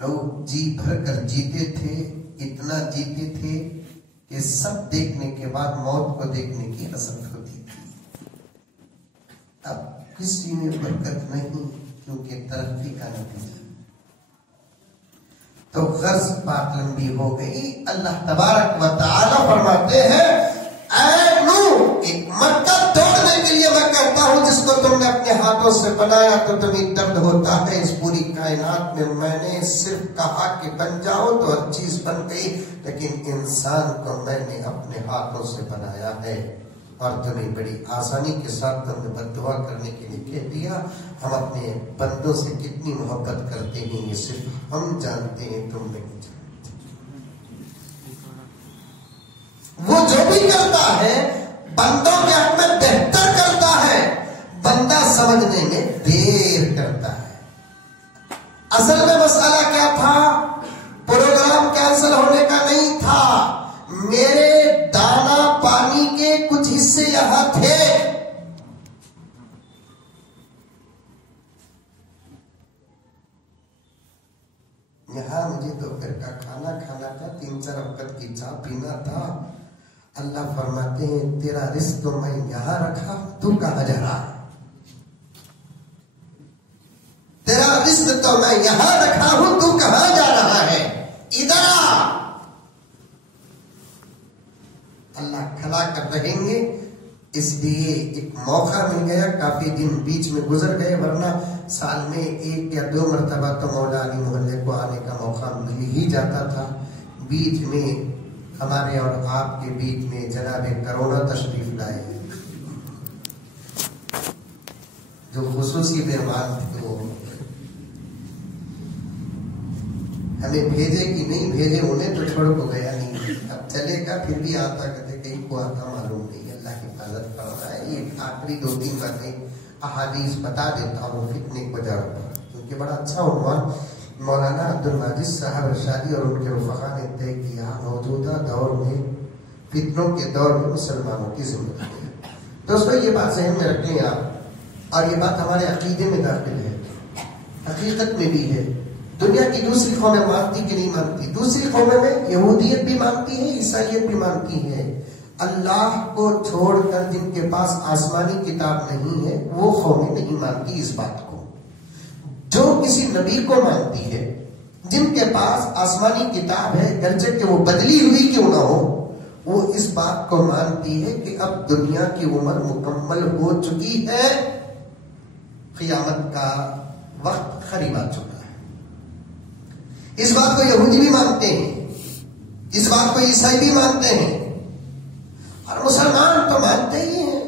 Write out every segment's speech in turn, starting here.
لوگ جی بھر کر جیتے تھے، اتنا جیتے تھے کہ سب دیکھنے کے بعد موت کو دیکھنے کی حسرت ہوتی تھی۔ اب کسی میں برکت نہیں، کیونکہ ترقی کا نتیجہ۔ تو غرض بات لمبی ہو گئی۔ اللہ تبارک و تعالی فرماتے ہیں اے نوح، ایک مکہ توڑنے کے لیے میں کہتا ہوں جس کو تم نے اپنے ہاتھوں سے بنایا تو تمہیں درد ہوتا ہے۔ اس پوری کائنات میں نے صرف کہا کہ بن جاؤ تو ہر چیز بن گئی، لیکن انسان کو میں نے اپنے ہاتھوں سے بنایا ہے اور تمہیں بڑی آسانی کے ساتھ تم نے بد دعا کرنے کے لیے کہہ دیا۔ ہم اپنے بندوں سے کتنی محبت کرتے ہیں یہ صرف ہم جانتے ہیں، تم نہیں جانتے۔ وہ جو بھی کرتا ہے بندوں کے حق میں بہتر کرتا ہے، بندہ سمجھنے میں دیر کرتا ہے۔ اصل میں مسئلہ کیا تھا؟ پروگرام کینسل ہونے کا نہیں تھا، میرے دانا پانی کے کچھ حصے یہاں تھے۔ یہاں مجھے دوپہر کا کھانا کھانا تھا، 3-4 وقت کی چائے پینا تھا۔ اللہ فرماتے ہیں تیرا رزق تو میں یہاں رکھا، تو کہاں جا رہا ہے؟ تیرا رزق تو میں یہاں رکھا ہوں، تو کہاں جا رہا ہے؟ ادھر آ۔ اللہ کھلا کر رہیں گے، اس لیے ایک موقع مل گیا۔ کافی دن بیچ میں گزر گئے، ورنہ سال میں 1 یا 2 مرتبہ تو مولا علی محلے کو آنے کا موقع مل ہی جاتا تھا۔ بیچ میں ہمارے اور آپ کے بیچ میں جناب کرونا تشریف لائے، جو خصوصی مہمان تھے، وہ ہمیں بھیجے کہ نہیں بھیجے انہیں تو چھوڑ کو گیا نہیں، اب چلے گا پھر بھی آتا کہتے کہیں کو آتا معلوم نہیں۔ اللہ کی حفاظت فرمائے۔ یہ آخری 2-3 باتیں احادیث بتا دیتا ہوں فتنے کو جا رہا، کیونکہ بڑا اچھا عنوان مولانا عبد المجید صاحب ارشادی اور ان کے رفقا نے طے کیا، موجودہ دور میں فتنوں کے دور میں مسلمانوں کی زندگی۔ دوستو یہ بات ذہن میں رکھیں آپ، اور یہ بات ہمارے عقیدے میں داخل ہے، حقیقت میں بھی ہے۔ دنیا کی دوسری قومیں مانتی کہ نہیں مانتی؟ دوسری قومیں میں یہودیت بھی مانتی ہے، عیسائیت بھی مانتی ہے۔ اللہ کو چھوڑ کر جن کے پاس آسمانی کتاب نہیں ہے وہ قومیں نہیں مانتی اس بات کو۔ جو کسی نبی کو مانتی ہے، جن کے پاس آسمانی کتاب ہے گرچہ کہ وہ بدلی ہوئی کیوں نہ ہو، وہ اس بات کو مانتی ہے کہ اب دنیا کی عمر مکمل ہو چکی ہے، قیامت کا وقت قریب آ چکا ہے۔ اس بات کو یہودی بھی مانتے ہیں، اس بات کو عیسائی بھی مانتے ہیں، اور مسلمان تو مانتے ہی ہیں،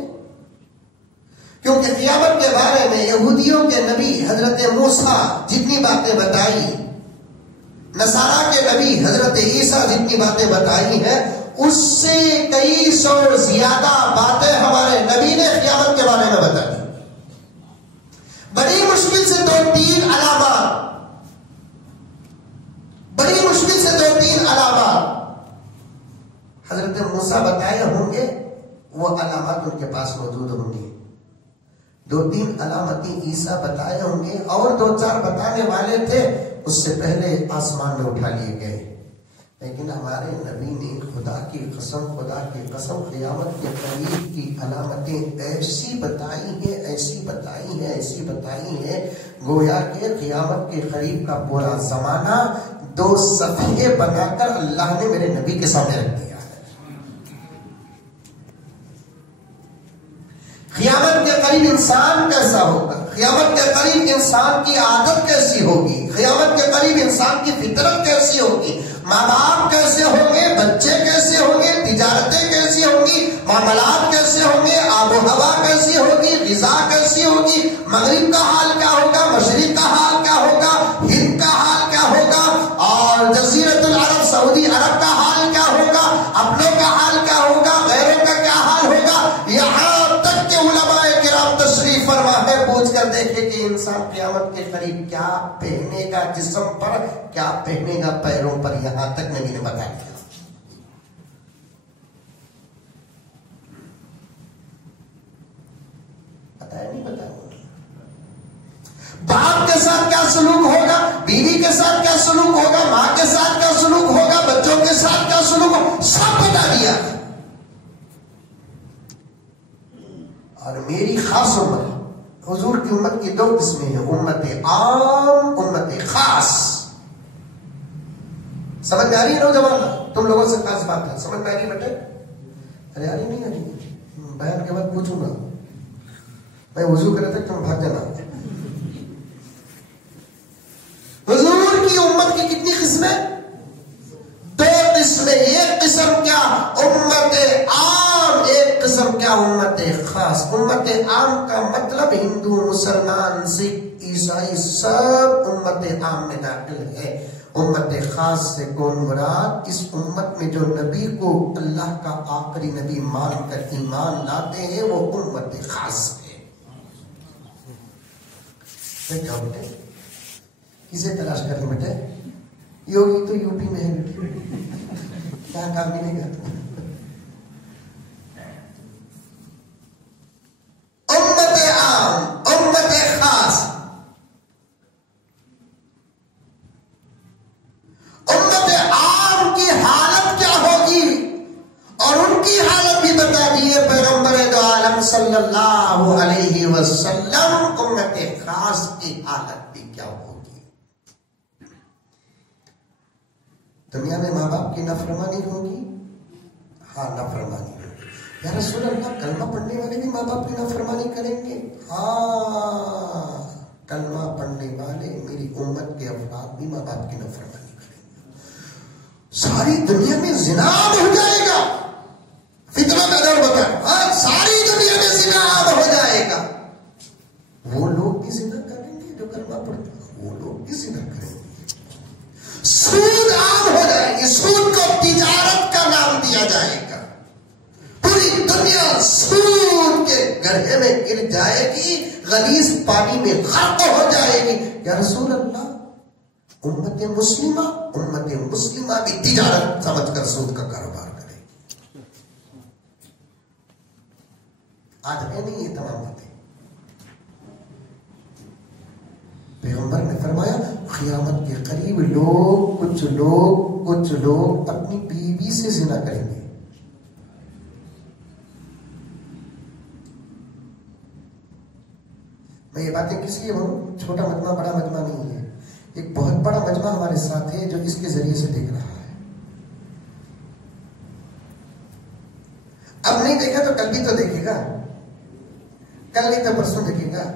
کیونکہ قیامت کے بارے میں یہودیوں کے نبی حضرت موسیٰ جتنی باتیں بتائی، نصارہ کے نبی حضرت عیسیٰ جتنی باتیں بتائی ہیں، اس سے کئی سو زیادہ باتیں ہمارے نبی نے قیامت کے بارے میں بتا دی۔ بڑی مشکل سے 2-3 علامات، بڑی مشکل سے 2-3 علامات حضرت موسیٰ بتائے ہوں گے، وہ علامات ان کے پاس موجود ہوں گے۔ 2-3 علامتیں عیسیٰ بتائے ہوں گے، اور 2-4 بتانے والے تھے، اس سے پہلے آسمان میں اٹھا لیے گئے۔ لیکن ہمارے نبی نے خدا کی قسم قیامت کے قریب کی علامتیں ایسی بتائی ہیں، ایسی بتائی ہیں، ایسی بتائی ہیں، گویا کہ قیامت کے قریب کا پورا زمانہ 2 صفحے بنا کر اللہ نے میرے نبی کے سامنے رکھ دیا۔ قیامت کے قریب انسان کیسا ہوگا، قیامت کے قریب انسان کی عادت کیسی ہوگی، قیامت کے قریب انسان کی فطرت کیسی ہوگی، ماں باپ کیسے ہوں گے، بچے کیسے ہوں گے، تجارتیں کیسی ہوں گی، معاملات کیسے ہوں گے، آب و ہوا کیسی ہوگی، غذا کیسی ہوگی، مغرب کا حال کیا ہوگا، مشرق کا حال کیا ہوگا، ہند کا حال کیا ہوگا، اور جزیرۃ العرب سعودی عرب کا حال کیا ہوگا، اپنوں کا حال کیا ہوگا، غیروں کا کیا حال ہوگا، یہاں تک کہ علماء کرام تشریف فرما ہے پوچھ کر دیکھے کہ انسان قیامت کے قریب کیا پہنے گا جسم پر، کیا پہنے گا پیروں پر، یہاں تک نبی نے بتا دیا۔ بتایا نہیں بتایا؟ باپ کے ساتھ کیا سلوک ہوگا، بیوی کے ساتھ کیا سلوک اور میری خاص امت، حضور کی امت کی دو قسمیں ہیں، امت عام، امت خاص. سمجھ میں آ رہی ہے نوجوان؟ تم لوگوں سے خاص بات ہے، سمجھ میں آ رہی ہے بیٹے؟ ارے آ رہی نہیں آ رہی؟ بیان کے بعد پوچھوں گا، میں وضو کرے تک تم بھاگ جانا. حضور کی امت کی کتنی قسمیں؟ دو قسمیں. ایک قسم کیا امت عام، ایک قسم کیا امت خاص. امت عام کا مطلب ہندو، مسلمان، سکھ، عیسائی سب امت عام میں داخل ہے. امت خاص سے کون مراد؟ اس امت میں جو نبی کو اللہ کا آخری نبی مان کر ایمان لاتے ہیں وہ امت خاص ہے. بیٹے کسے تلاش کر رہے بیٹے؟ یوگی تو یو پی میں ہے بیٹے، کیا کام ہی نہیں کرتا. امت عام، امت خاص. امت عام کی حالت کیا ہوگی اور ان کی حالت بھی بتا دیے پیغمبر دو عالم صلی اللہ علیہ وسلم. امت خاص کی حالت بھی کیا ہوگی؟ دنیا میں ماں باپ کی نافرمانی ہوگی. ہاں نافرمانی ہوگی. یا رسول اللہ کلمہ پڑھنے والے بھی ماں باپ کی نافرمانی کریں گے؟ ہاں کلمہ پڑھنے والے میری امت کے افراد بھی ماں باپ کی نافرمانی کریں گے. ساری دنیا میں زنا عام ہو جائے گا. فتنہ بدر بکر، ہاں ساری دنیا میں زنا عام ہو جائے گا. وہ لوگ بھی زنا کریں گے جو کلمہ پڑھتے ہیں، وہ لوگ بھی زنا کریں گے. سود عام ہو جائے گی، سود کو تجارت کا نام دیا جائے گا. پوری دنیا سود کے گڑھے میں گر جائے گی، غلیظ پانی میں غرق ہو جائے گی. یا رسول اللہ امت مسلمہ بھی تجارت سمجھ کر سود کا کاروبار کرے گی. آج ہے نہیں یہ تمام باتیں. پیغمبر نے فرمایا قیامت کے قریب کچھ لوگ اپنی بیوی سے زنا کریں گے. میں یہ باتیں کس لیے بولوں؟ چھوٹا مجمع بڑا مجمع نہیں ہے، ایک بہت بڑا مجمع ہمارے ساتھ ہے جو اس کے ذریعے سے دیکھ رہا ہے. اب نہیں دیکھا تو کل بھی تو دیکھے گا، کل نہیں تو پرسوں دیکھے گا.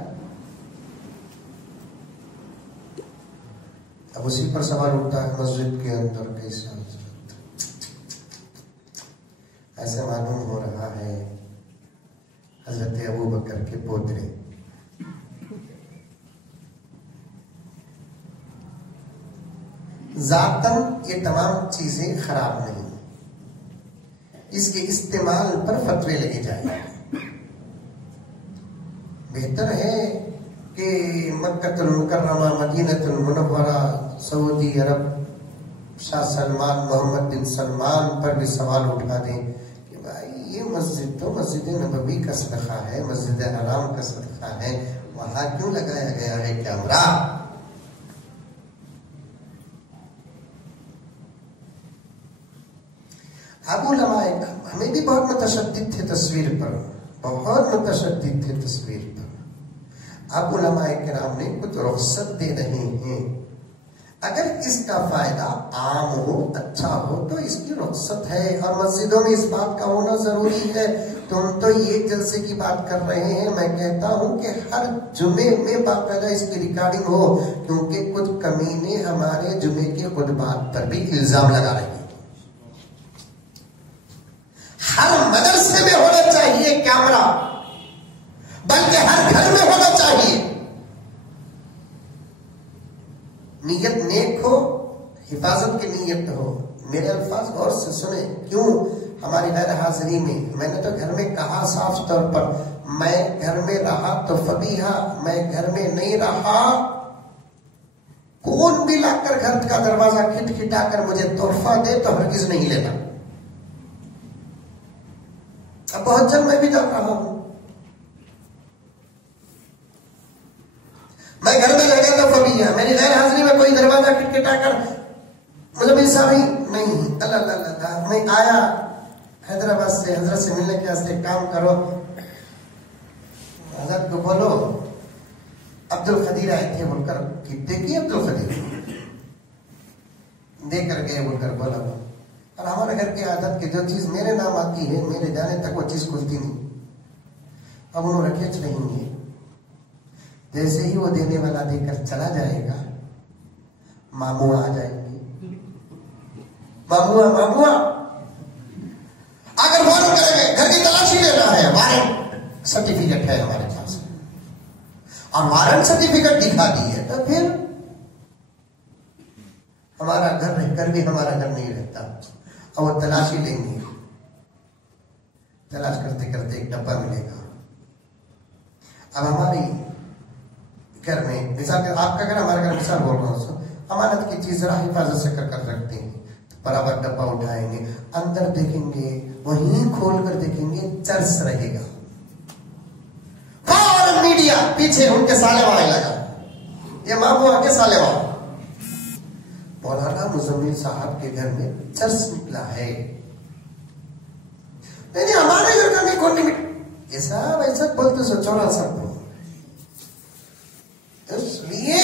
اب اسی پر سوال اٹھتا ہے مسجد کے اندر کیسا ایسے معلوم ہو رہا ہے حضرت ابو بکر کے پوترے ذاتاً یہ تمام چیزیں خراب نہیں، اس کے استعمال پر فتوے لگے جائیں. بہتر ہے کہ مکہ المکرمہ، مدینہ المنورہ، سعودی عرب، شاہ سلمان، محمد بن سلمان پر بھی سوال اٹھا دیں کہ بھائی یہ مسجد تو مسجد نبوی کا صدقہ ہے، مسجد حرام کا صدقہ ہے، وہاں کیوں لگایا گیا ہے کیمرہ؟ ابو علماء ہمیں بھی بہت متشدد تھے تصویر پر، بہت متشدد تھے تصویر پر. اب علماء کرام نے کچھ رخصت دے رہے ہیں. اگر اس کا فائدہ عام ہو، اچھا ہو تو اس کی رخصت ہے، اور مسجدوں میں اس بات کا ہونا ضروری ہے. تم تو یہ جلسے کی بات کر رہے ہیں، میں کہتا ہوں کہ ہر جمعے میں باقاعدہ اس کی ریکارڈنگ ہو، کیونکہ کچھ کمینے ہمارے جمعے کے خطبات پر بھی الزام لگا رہے ہیں. ہر مدرسے میں ہونا چاہیے کیمرہ، بلکہ ہر گھر میں ہونا چاہیے. نیت نیک ہو، حفاظت کی نیت ہو. میرے الفاظ غور سے سنیں. کیوں ہماری غیر حاضری میں نے تو گھر میں کہا صاف طور پر، میں گھر میں رہا تو فبیہا، میں گھر میں نہیں رہا کون بھی لا کر گھر کا دروازہ کھٹکھٹا کر مجھے تحفہ دے تو ہرگز نہیں لیتا. اب بہت جلد میں بھی جا رہا ہوں، میں گھر میں لگا تو فبیہا، میری غیر حاضری میں کوئی دروازہ کھٹکھٹا کر مجھے مل سا نہیں، اللہ میں آیا حیدرآباد سے، حضرت سے ملنے کے واسطے، کام کرو حضرت کو بولو عبد القدیر آئے تھے بول کر دیکھیے عبد القدیر دے کر گئے بول کر بولا. اور ہمارے گھر کی عادت کہ جو چیز میرے نام آتی ہے میرے جانے تک وہ چیز کھلتی نہیں. اب انہوں نے کھینچ رہیں گے. جیسے ہی وہ دینے والا دے کر چلا جائے گا ماموں آ جائیں گے. ماموں اگر فوراً کریں گے گھر کی تلاشی لینا ہے وارنٹ سرٹیفکیٹ ہے ہمارے پاس اور وارنٹ سرٹیفکیٹ دکھا دی ہے تو پھر ہمارا گھر رہ کر بھی ہمارا گھر نہیں رہتا. اور وہ تلاشی لیں گے. تلاش کرتے کرتے ایک ڈبہ ملے گا. اب ہماری گھر میں مثال آپ کا گھر ہمارے گھر مثال بول رہا ہوں امانت کی چیز ذرا حفاظت سے کر رکھتے ہیں. برابر ڈبہ اٹھائیں گے اندر دیکھیں گے وہیں کھول کر دیکھیں گے چرس رہے گا. اور میڈیا پیچھے ان کے سالے وہاں لگا یہ ماموں آ کے سالے وہاں مولانا مزمل صاحب کے گھر میں چرس نکلا ہے. نہیں ہمارے گھر کا نہیں کون نہیں ایسا ویسا بولتے سو چورا سب. اس لیے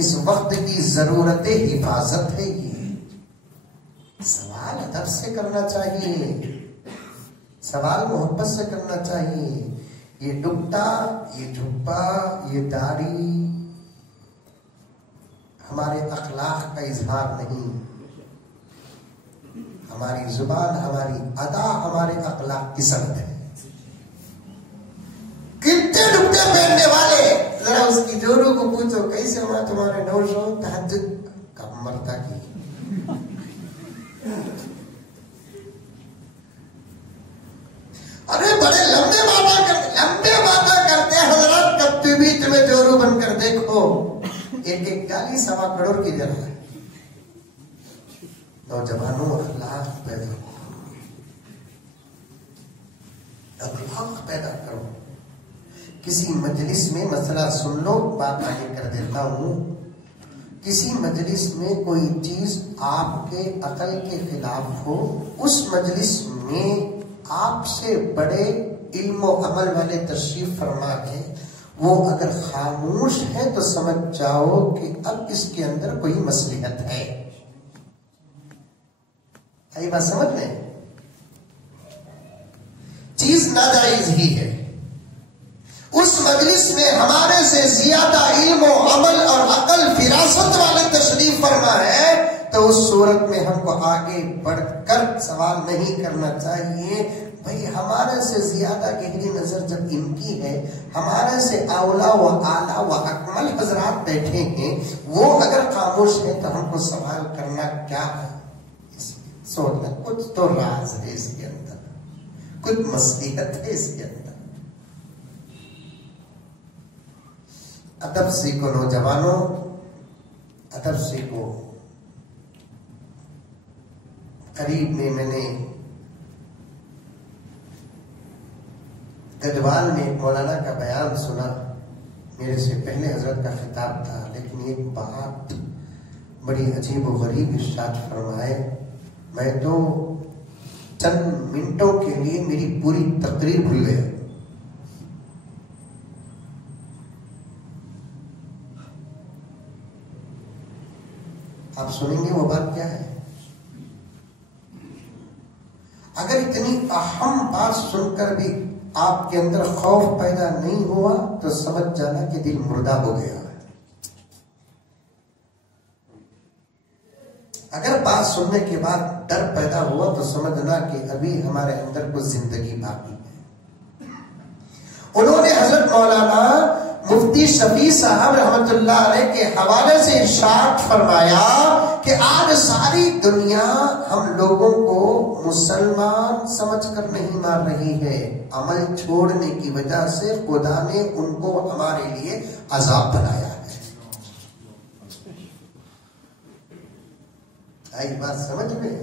اس وقت کی ضرورت حفاظت ہے. یہ سوال ادب سے کرنا چاہیے. سوال محبت سے کرنا چاہیے. یہ ڈبٹا یہ جھپا یہ داڑھی ہمارے اخلاق کا اظہار نہیں. ہماری زبان ہماری ادا ہمارے اخلاق کی سند ہے. کتنے ڈبٹے پہننے والے ذرا اس کی جورو کو پوچھو کیسے ہوا تمہارے نوشو تہجد کب مرتا کی. ارے بڑے لمبے باتیں کرتے حضرات. کب بھی تمہیں جورو بن کر دیکھو ایک گالی 1.25 کروڑ کی جگہ ہے. نوجوانوں اخلاق پیدا کرو. کسی مجلس میں مسئلہ سن لو بات آگے کر دیتا ہوں. کسی مجلس میں کوئی چیز آپ کے عقل کے خلاف ہو اس مجلس میں آپ سے بڑے علم و عمل والے تشریف فرما ہے وہ اگر خاموش ہے تو سمجھ جاؤ کہ اب اس کے اندر کوئی مصلحت ہے. یہ بات سمجھ لیں چیز ناجائز ہی ہے. اس مجلس میں ہمارے سے زیادہ علم و عمل اور عقل فراست والے تشریف فرما ہے تو اس صورت میں ہم کو آگے بڑھ کر سوال نہیں کرنا چاہیے. بھئی ہمارے سے زیادہ گہری نظر جب ان کی ہے ہمارے سے اولا و اعلیٰ و اکمل حضرات بیٹھے ہیں وہ اگر خاموش ہیں تو ہم کو سوال کرنا کیا ہے. سوچنا کچھ تو راز ہے اس کے اندر کچھ مصلحت ہے اس کے اندر. ادب سیکھو نوجوانوں ادب سیکھو. قریب میں میں نے گجوال میں مولانا کا بیان سنا. میرے سے پہلے حضرت کا خطاب تھا لیکن ایک بات بڑی عجیب و غریب ارشاد فرمائے. میں تو چند منٹوں کے لیے میری پوری تقریر بھول گیا. آپ سنیں گے وہ بات کیا ہے. اگر اتنی اہم بات سن کر بھی آپ کے اندر خوف پیدا نہیں ہوا تو سمجھ جانا کہ دل مردہ ہو گیا ہے. اگر بات سننے کے بعد ڈر پیدا ہوا تو سمجھنا کہ ابھی ہمارے اندر کچھ زندگی باقی ہے. انہوں نے حضرت مولانا مفتی شفیع صاحب رحمت اللہ علیہ کے حوالے سے ارشاد فرمایا کہ آج ساری دنیا ہم لوگوں کو مسلمان سمجھ کر نہیں مار رہی ہے. عمل چھوڑنے کی وجہ سے خدا نے ان کو ہمارے لیے عذاب بنایا ہے. آئی بات سمجھ میں.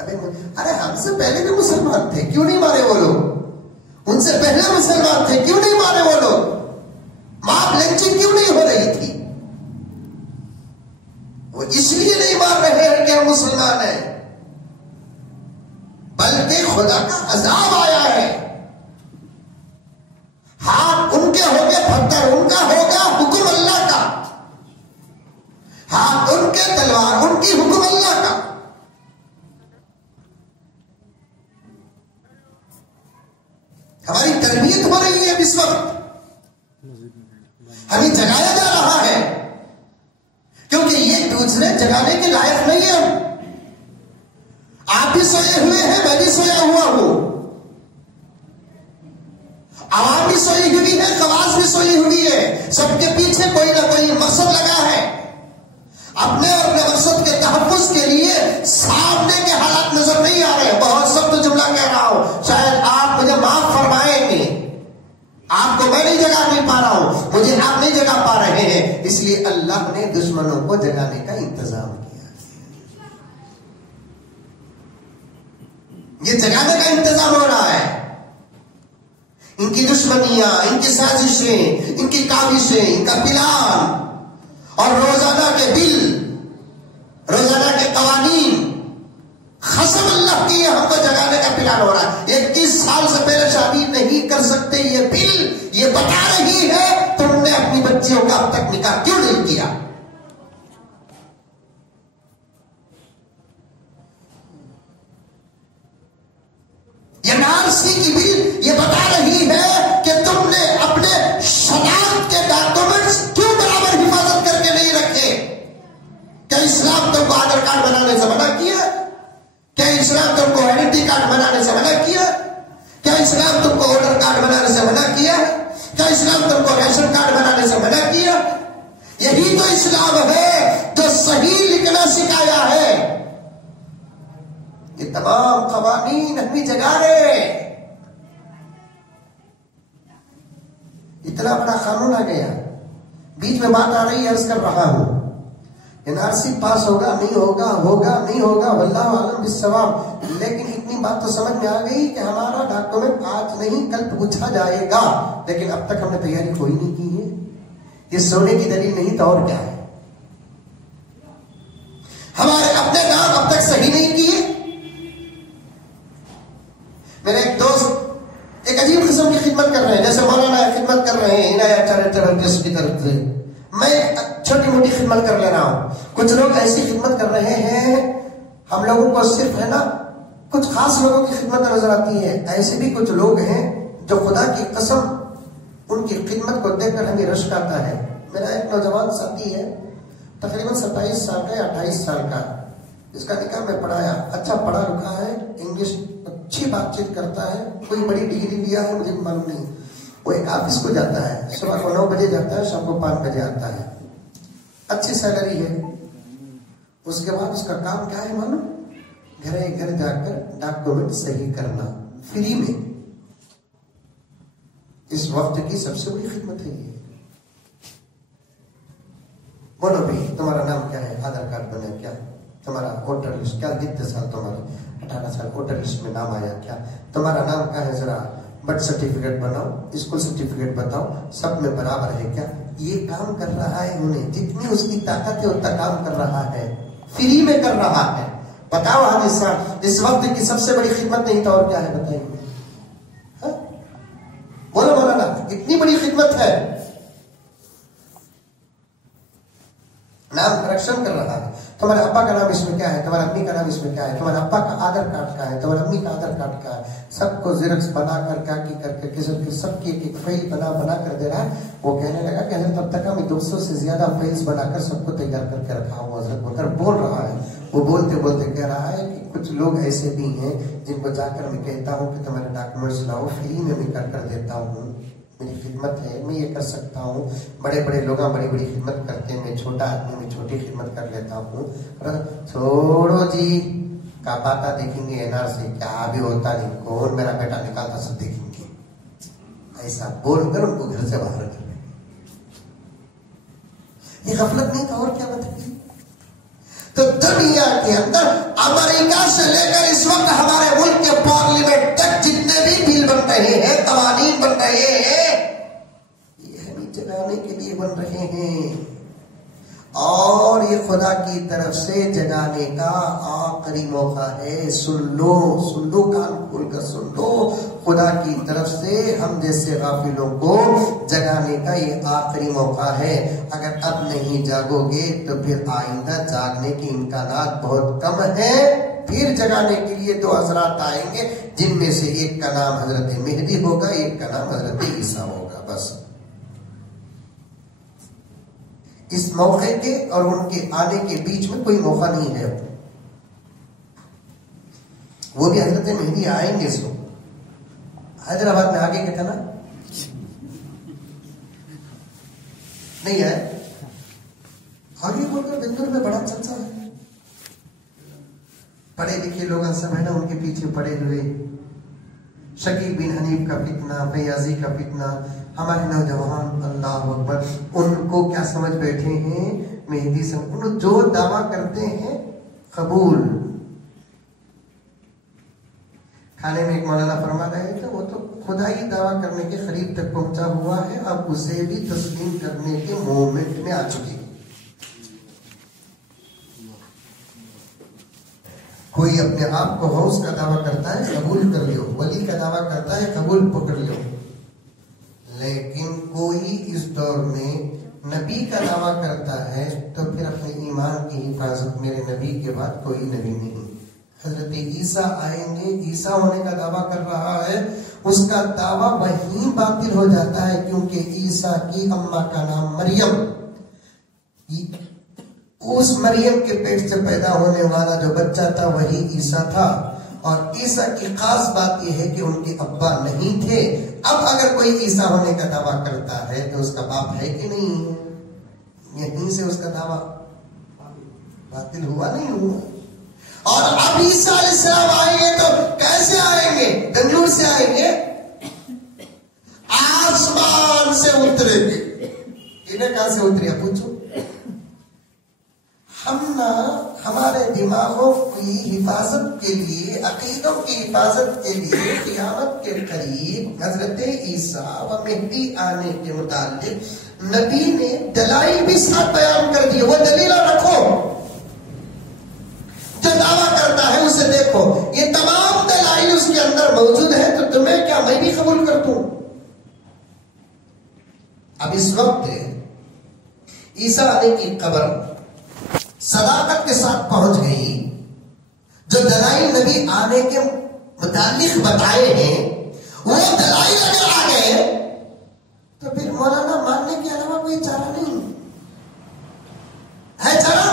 ارے ہم سے پہلے بھی مسلمان تھے کیوں نہیں مارے وہ لوگ. ان سے پہلے مسلمان تھے کیوں نہیں مارے وہ لوگ. ماں لنچنگ کیوں نہیں ہو رہی تھی. وہ اس لیے نہیں مار رہے ہیں کہ ہم مسلمان ہیں بلکہ خدا کا عذاب آیا ہے. ہاتھ لیے تلوار، ان کی حکم اللہ کا. ہماری تربیت ہو رہی ہے اس وقت، ہمیں جگایا جا رہا ہے، کیونکہ یہ دوسرے جگانے کے لائق نہیں ہے. آپ بھی سوئے ہوئے ہیں، میں بھی سویا ہوا ہوں، عوام بھی سوئی ہوئی ہے، خواص بھی سوئی ہوئی ہے. سب کے پیچھے کوئی نہ کوئی مقصد لگا ہے. اپنے اور اپنے مقصد کے تحفظ کے لیے سامنے کے حالات نظر نہیں آ رہے. بہت سخت جملہ کہہ رہا ہوں، شاید آپ مجھے معاف فرمائیں گے. آپ کو میں نہیں جگا نہیں پا رہا ہوں، مجھے آپ نہیں جگا پا رہے ہیں، اس لیے اللہ نے دشمنوں کو جگانے کا انتظام کیا. یہ جگانے کا انتظام ہو رہا ہے. ان کی دشمنیاں، ان کی سازشیں، ان کی کاوشیں، ان کا پلان اور روزانہ کے بل، روزانہ کے قوانین، قسم اللہ کی ہم کو جگانے کا پلان ہو رہا ہے. 21 سال سے پہلے شادی نہیں کر سکتے، یہ بل یہ بتا رہی ہے تم نے اپنی بچیوں کا اب تک نکاح کیوں نہیں کیا. یہ NRC کی بل یہ بتا رہی ہے کہ تم نے اپنے شناخت کے ڈاکومنٹس کیوں برابر حفاظت کر کے نہیں رکھے. کیا اسلام تم کو آدھار کارڈ بنانے سے منع کیا؟ کیا اسلام تم کو آئیڈینٹی کارڈ بنانے سے منع کیا؟ کیا اسلام تم کو ووٹر کارڈ بنانے سے منع کیا؟ کیا اسلام تم کو ریشن کارڈ بنانے سے منع کیا؟ یہی تو اسلام ہے جو صحیح لکھنا سکھایا ہے. یہ تمام قوانین ہمیں جگا رہے. اتنا بڑا قانون آ گیا، بیچ میں بات آ رہی ہے، عرض کر رہا ہوں NRC پاس ہوگا نہیں ہوگا، ہوگا نہیں ہوگا، واللہ عالم بالصواب. لیکن اتنی بات تو سمجھ میں آ گئی کہ ہمارا ڈاکومنٹ آج نہیں کل پوچھا جائے گا. لیکن اب تک ہم نے تیاری کوئی نہیں کی ہے. یہ سونے کی دلیل نہیں تو اور کیا ہے. ہمارے اپنے نام اب تک صحیح نہیں کیے. میرے ایک دوست ایک عجیب قسم کی خدمت کر رہے ہیں، جیسے مولانا خدمت کر رہے ہیں عنایت چیریٹیبل ٹرسٹ کی طرف سے. میں چھوٹی موٹی خدمت کر لے رہا ہوں. کچھ لوگ ایسی خدمت کر رہے ہیں، ہم لوگوں کو صرف ہے نا کچھ خاص لوگوں کی خدمت نظر آتی ہے. ایسے بھی کچھ لوگ ہیں جو خدا کی قسم ان کی خدمت کو دیکھ کر ہمیں رشک آتا ہے. میرا ایک نوجوان ساتھی ہے، تقریباً 27 سال کا یا 28 سال کا، اس کا نکاح میں پڑھایا. اچھا پڑھا لکھا ہے، انگلش اچھی بات چیت کرتا ہے، کوئی بڑی ڈگری لیا ہے مجھے معلوم نہیں. وہ ایک آفس کو جاتا ہے، صبح کو 9 بجے جاتا ہے، شام کو 5 بجے آتا ہے. اچھی سیلری ہے. اس کے بعد اس کا کام کیا ہے معلوم؟ گھر جا کر ڈاکومنٹ صحیح کرنا فری میں. اس وقت کی سب سے بڑی خدمت ہے یہ. بولو بھی تمہارا نام کیا ہے، آدھار کارڈ بنا کیا، تمہارا ووٹر لسٹ کیا، کتنے سال تمہارے 18 سال ووٹر لسٹ میں نام آیا کیا، تمہارا نام کیا ہے، ذرا برتھ سرٹیفکیٹ بناؤ، اسکول سرٹیفکیٹ بتاؤ، سب میں برابر ہے کیا. یہ کام کر رہا ہے انہیں جتنی اس کی طاقت ہے اتنا کام کر رہا ہے، فری میں کر رہا ہے. بتاؤ حاجی صاحب اس وقت کی سب سے بڑی خدمت نہیں تو اور کیا ہے بتائیے. بولو مولانا اتنی بڑی خدمت ہے. نام کریکشن کر رہا ہے. تمہارے ابا کا نام اس میں کیا ہے، تمہارے امی کا نام اس میں کیا ہے، تمہارے ابا کا آدھار کارڈ کیا ہے، تمہارے امی کا آدھار کارڈ کیا ہے، سب کو زیرکس بنا کر کر کے سب کی ایک فائل بنا کر دے رہا ہے. وہ کہنے لگا کہ حضرت اب تک ہم 200 سے زیادہ فائلز بنا کر سب کو تیار کر کے رکھا ہوا حضرت بول کر بول رہا ہے. وہ بولتے بولتے کہہ رہا ہے کہ کچھ لوگ ایسے بھی ہیں جن کو جا کر میں کہتا ہوں کہ تمہارے ڈاکومنٹس لاؤ، فری میں کر دیتا ہوں. میری خدمت ہے، میں یہ کر سکتا ہوں. بڑے بڑے لوگ بڑی بڑی خدمت کرتے ہیں، میں چھوٹا آدمی میں چھوٹی خدمت کر لیتا ہوں. چھوڑو جی کا پاتا دیکھیں گے NRC کیا بھی ہوتا نہیں، کون میرا بیٹا نکالتا سب دیکھیں گے. ایسا بول کر ان کو گھر سے باہر کر لیں. یہ غفلت نہیں تھا اور کیا بتائیے. تو دنیا کے اندر امریکہ سے لے کر اس وقت ہمارے ملک کے پارلیمنٹ تک جتنے بھی بل بن رہے ہیں، قوانین بن رہے ہیں، یہ ہمیں جگانے کے لیے بن رہے ہیں. اور یہ خدا کی طرف سے جگانے کا آخری موقع ہے. سن لو کان کھولو. کھول کر سن لو، خدا کی طرف سے ہم جیسے غافلوں کو جگانے کا یہ آخری موقع ہے. اگر اب نہیں جاگو گے تو پھر آئندہ جاگنے کے امکانات بہت کم ہیں. پھر جگانے کے لیے دو حضرات آئیں گے، جن میں سے ایک کا نام حضرت مہدی ہوگا، ایک کا نام حضرت عیسیٰ ہوگا. بس اس موقع کے اور ان کے آنے کے بیچ میں کوئی موقع نہیں ہے. وہ بھی حضرت مہدی آئیں گے. سو حیدرآباد میں آگے کیا تھا نا، نہیں ہے آگے بول کر بندر میں بڑا چرچا ہے. پڑھے لکھے لوگ سب ہے نا ان کے پیچھے پڑے ہوئے. شکیل بن حنیف کا فتنہ، فیاضی کا فتنہ، ہمارے نوجوان اللہ اکبر ان کو کیا سمجھ بیٹھے ہیں مہدی سے، ان جو دعویٰ کرتے ہیں قبول. کھانے میں ایک مولانا فرما رہے تھے وہ تو خدائی دعویٰ کرنے کے قریب تک پہنچا ہوا ہے، اب اسے بھی تسلیم کرنے کے مومنٹ میں آ چکی. کوئی اپنے آپ کو غوث کا دعویٰ کرتا ہے قبول کر لو، ولی کا دعویٰ کرتا ہے قبول پکڑ لو، لیکن کوئی اس دور میں نبی کا دعویٰ کرتا ہے تو پھر اپنے ایمان کی حفاظت میرے نبی کے بعد کوئی نبی نہیں. حضرت عیسیٰ آئیں گے، عیسیٰ ہونے کا دعویٰ کر رہا ہے، اس کا دعویٰ وہیں باطل ہو جاتا ہے، کیونکہ عیسیٰ کی اماں کا نام مریم، اس مریم کے پیٹ سے پیدا ہونے والا جو بچہ تھا وہی عیسیٰ تھا. اور عیسیٰ کی خاص بات یہ ہے کہ ان کے ابا نہیں تھے. اب اگر کوئی عیسیٰ ہونے کا دعویٰ کرتا ہے تو اس کا باپ ہے کہ نہیں ہے؟ یہیں سے اس کا دعویٰ باطل ہوا نہیں ہوا. اور اب عیسیٰ علیہ السلام آئیں گے تو کیسے آئیں گے؟ بنگلور سے آئیں گے، آسمان سے اتریں گے. انہیں کہاں سے اتریا پوچھو. ہم نا ہمارے دماغوں کی حفاظت کے لیے، عقیدوں کی حفاظت کے لیے قیامت کے قریب حضرت عیسیٰ و مہدی آنے کے متعلق نبی نے دلائل بھی ساتھ بیان کر دیے. وہ دلیل رکھو، جو دعویٰ کرتا ہے اسے دیکھو، یہ تمام دلائل اس کے اندر موجود ہے، تو تمہیں کیا میں بھی قبول کر دوں؟ اب اس وقت عیسیٰ علیہ کی قبر صداقت کے ساتھ پہنچ گئی. جو دلائل نبی آنے کے متعلق بتائے ہیں وہ دلائل اگر آ گئے تو پھر مولانا ماننے کے علاوہ کوئی چارہ نہیں ہے. چارہ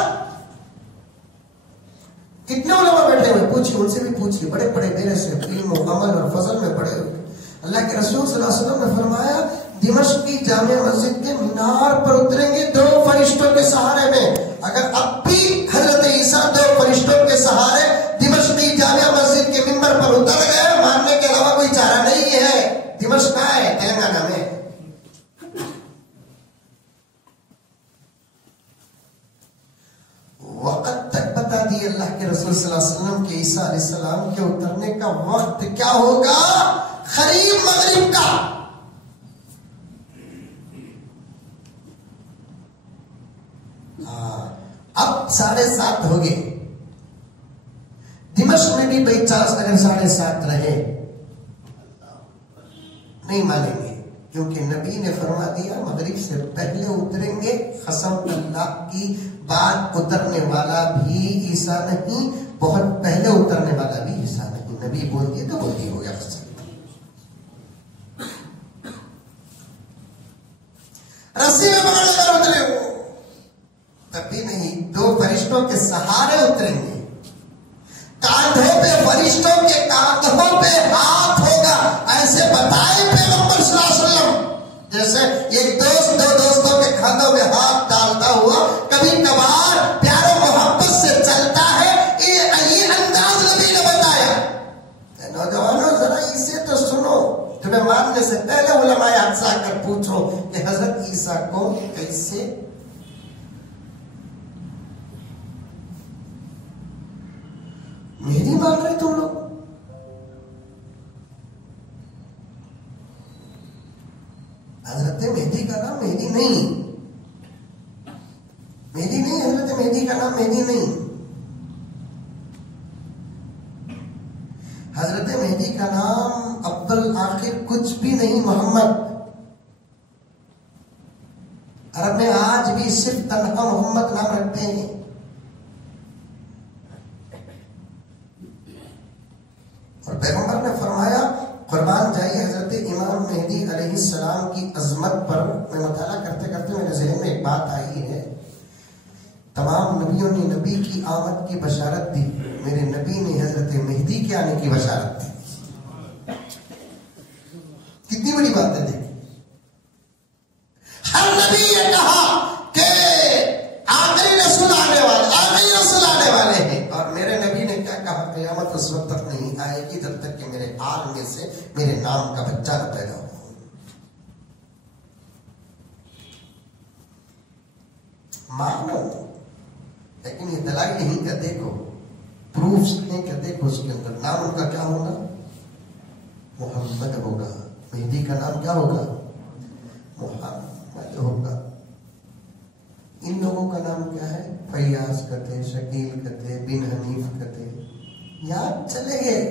کتنے علماء بیٹھے ہوئے پوچھیے، ان سے بھی پوچھیے، بڑے بڑے میرے سے علم و عمل اور فضل میں پڑے ہوئے. اللہ کے رسول صلی اللہ علیہ وسلم نے فرمایا دمشق کی جامع مسجد کے مینار پر اتریں گے 2 فرشتوں کے سہارے میں. اگر اب بھی حضرت عیسیٰ 2 فرشتوں کے سہارے دمشق کی جامع مسجد کے ممبر پر اتر گئے، ماننے کے علاوہ کوئی چارہ نہیں ہے. دمشق کہاں ہے؟ تلنگانہ میں. وقت تک بتا دی اللہ کے رسول صلی اللہ علیہ وسلم کے عیسیٰ علیہ السلام کے اترنے کا وقت کیا ہوگا؟ قریب مغرب کا. اب 7:30 ہو گئے. دمشق میں بھی بھائی چانس اگر 7:30 رہے نہیں مانیں گے، کیونکہ نبی نے فرما دیا مغرب سے پہلے اتریں گے. قسم اللہ کی بات، اترنے والا بھی عیسیٰ نہیں، بہت پہلے اترنے والا بھی عیسیٰ نہیں. نبی بول دیے تو بولتی ہو گیا. رسی میں پکڑ کر اترے ہو تب بھی نہیں، 2 فرشتوں کے سہارے اتریں گے. کاندھوں پہ فرشتوں کے کاندھوں پہ ہاتھ ہوگا. ایسے بتائے پیغمبر صلی اللہ علیہ وسلم جیسے ایک دوست 2 دوستوں کے کاندھوں میں ہاتھ ڈالتا ہوا کبھی کبھار پیار و محبت سے چلتا ہے. یہ انداز نبی نے بتایا. نوجوانوں ذرا اسے تو سنو. تمہیں ماننے سے پہلے علماء اقصا کر پوچھو کہ حضرت عیسیٰ کو کیسے مہدی مان رہے تم لوگ؟ حضرت مہدی کا نام مہدی نہیں، مہدی نہیں، حضرت مہدی کا نام مہدی نہیں. حضرت مہدی کا نام اول آخر کچھ بھی نہیں، محمد. عرب میں آج بھی صرف تنہا محمد نام رکھتے ہیں. اور پیغمبر نے فرمایا، قربان جائیے حضرت امام مہدی علیہ السلام کی عظمت پر میں مطالعہ کرتے کرتے میرے ذہن میں ایک بات آئی ہے. تمام نبیوں نے نبی کی آمد کی بشارت دی، میرے نبی نے حضرت مہدی کے آنے کی بشارت دی. کتنی بڑی بات ہے. دیکھیں، ہر نبی یہ کہا کہ آخری رسول آنے والے ہیں، اور میرے نبی نے کیا کہا، قیامت اس وقت تک نہیں آئے گی جب تک کہ میرے آل میں سے میرے نام کا بچہ نہ پیدا ہو. مانو، لیکن یہ دلائل نہیں کہ دیکھو، پروفس نہیں کہ دیکھو اس کے اندر نام ان کا کیا ہوگا، محمد ہوگا. مہدی کا نام کیا ہوگا، محمد ہوگا. ان لوگوں کا نام کیا ہے، فیاض کہتے، شکیل کہتے، بن حنیف کہتے. یاد چلے گئے،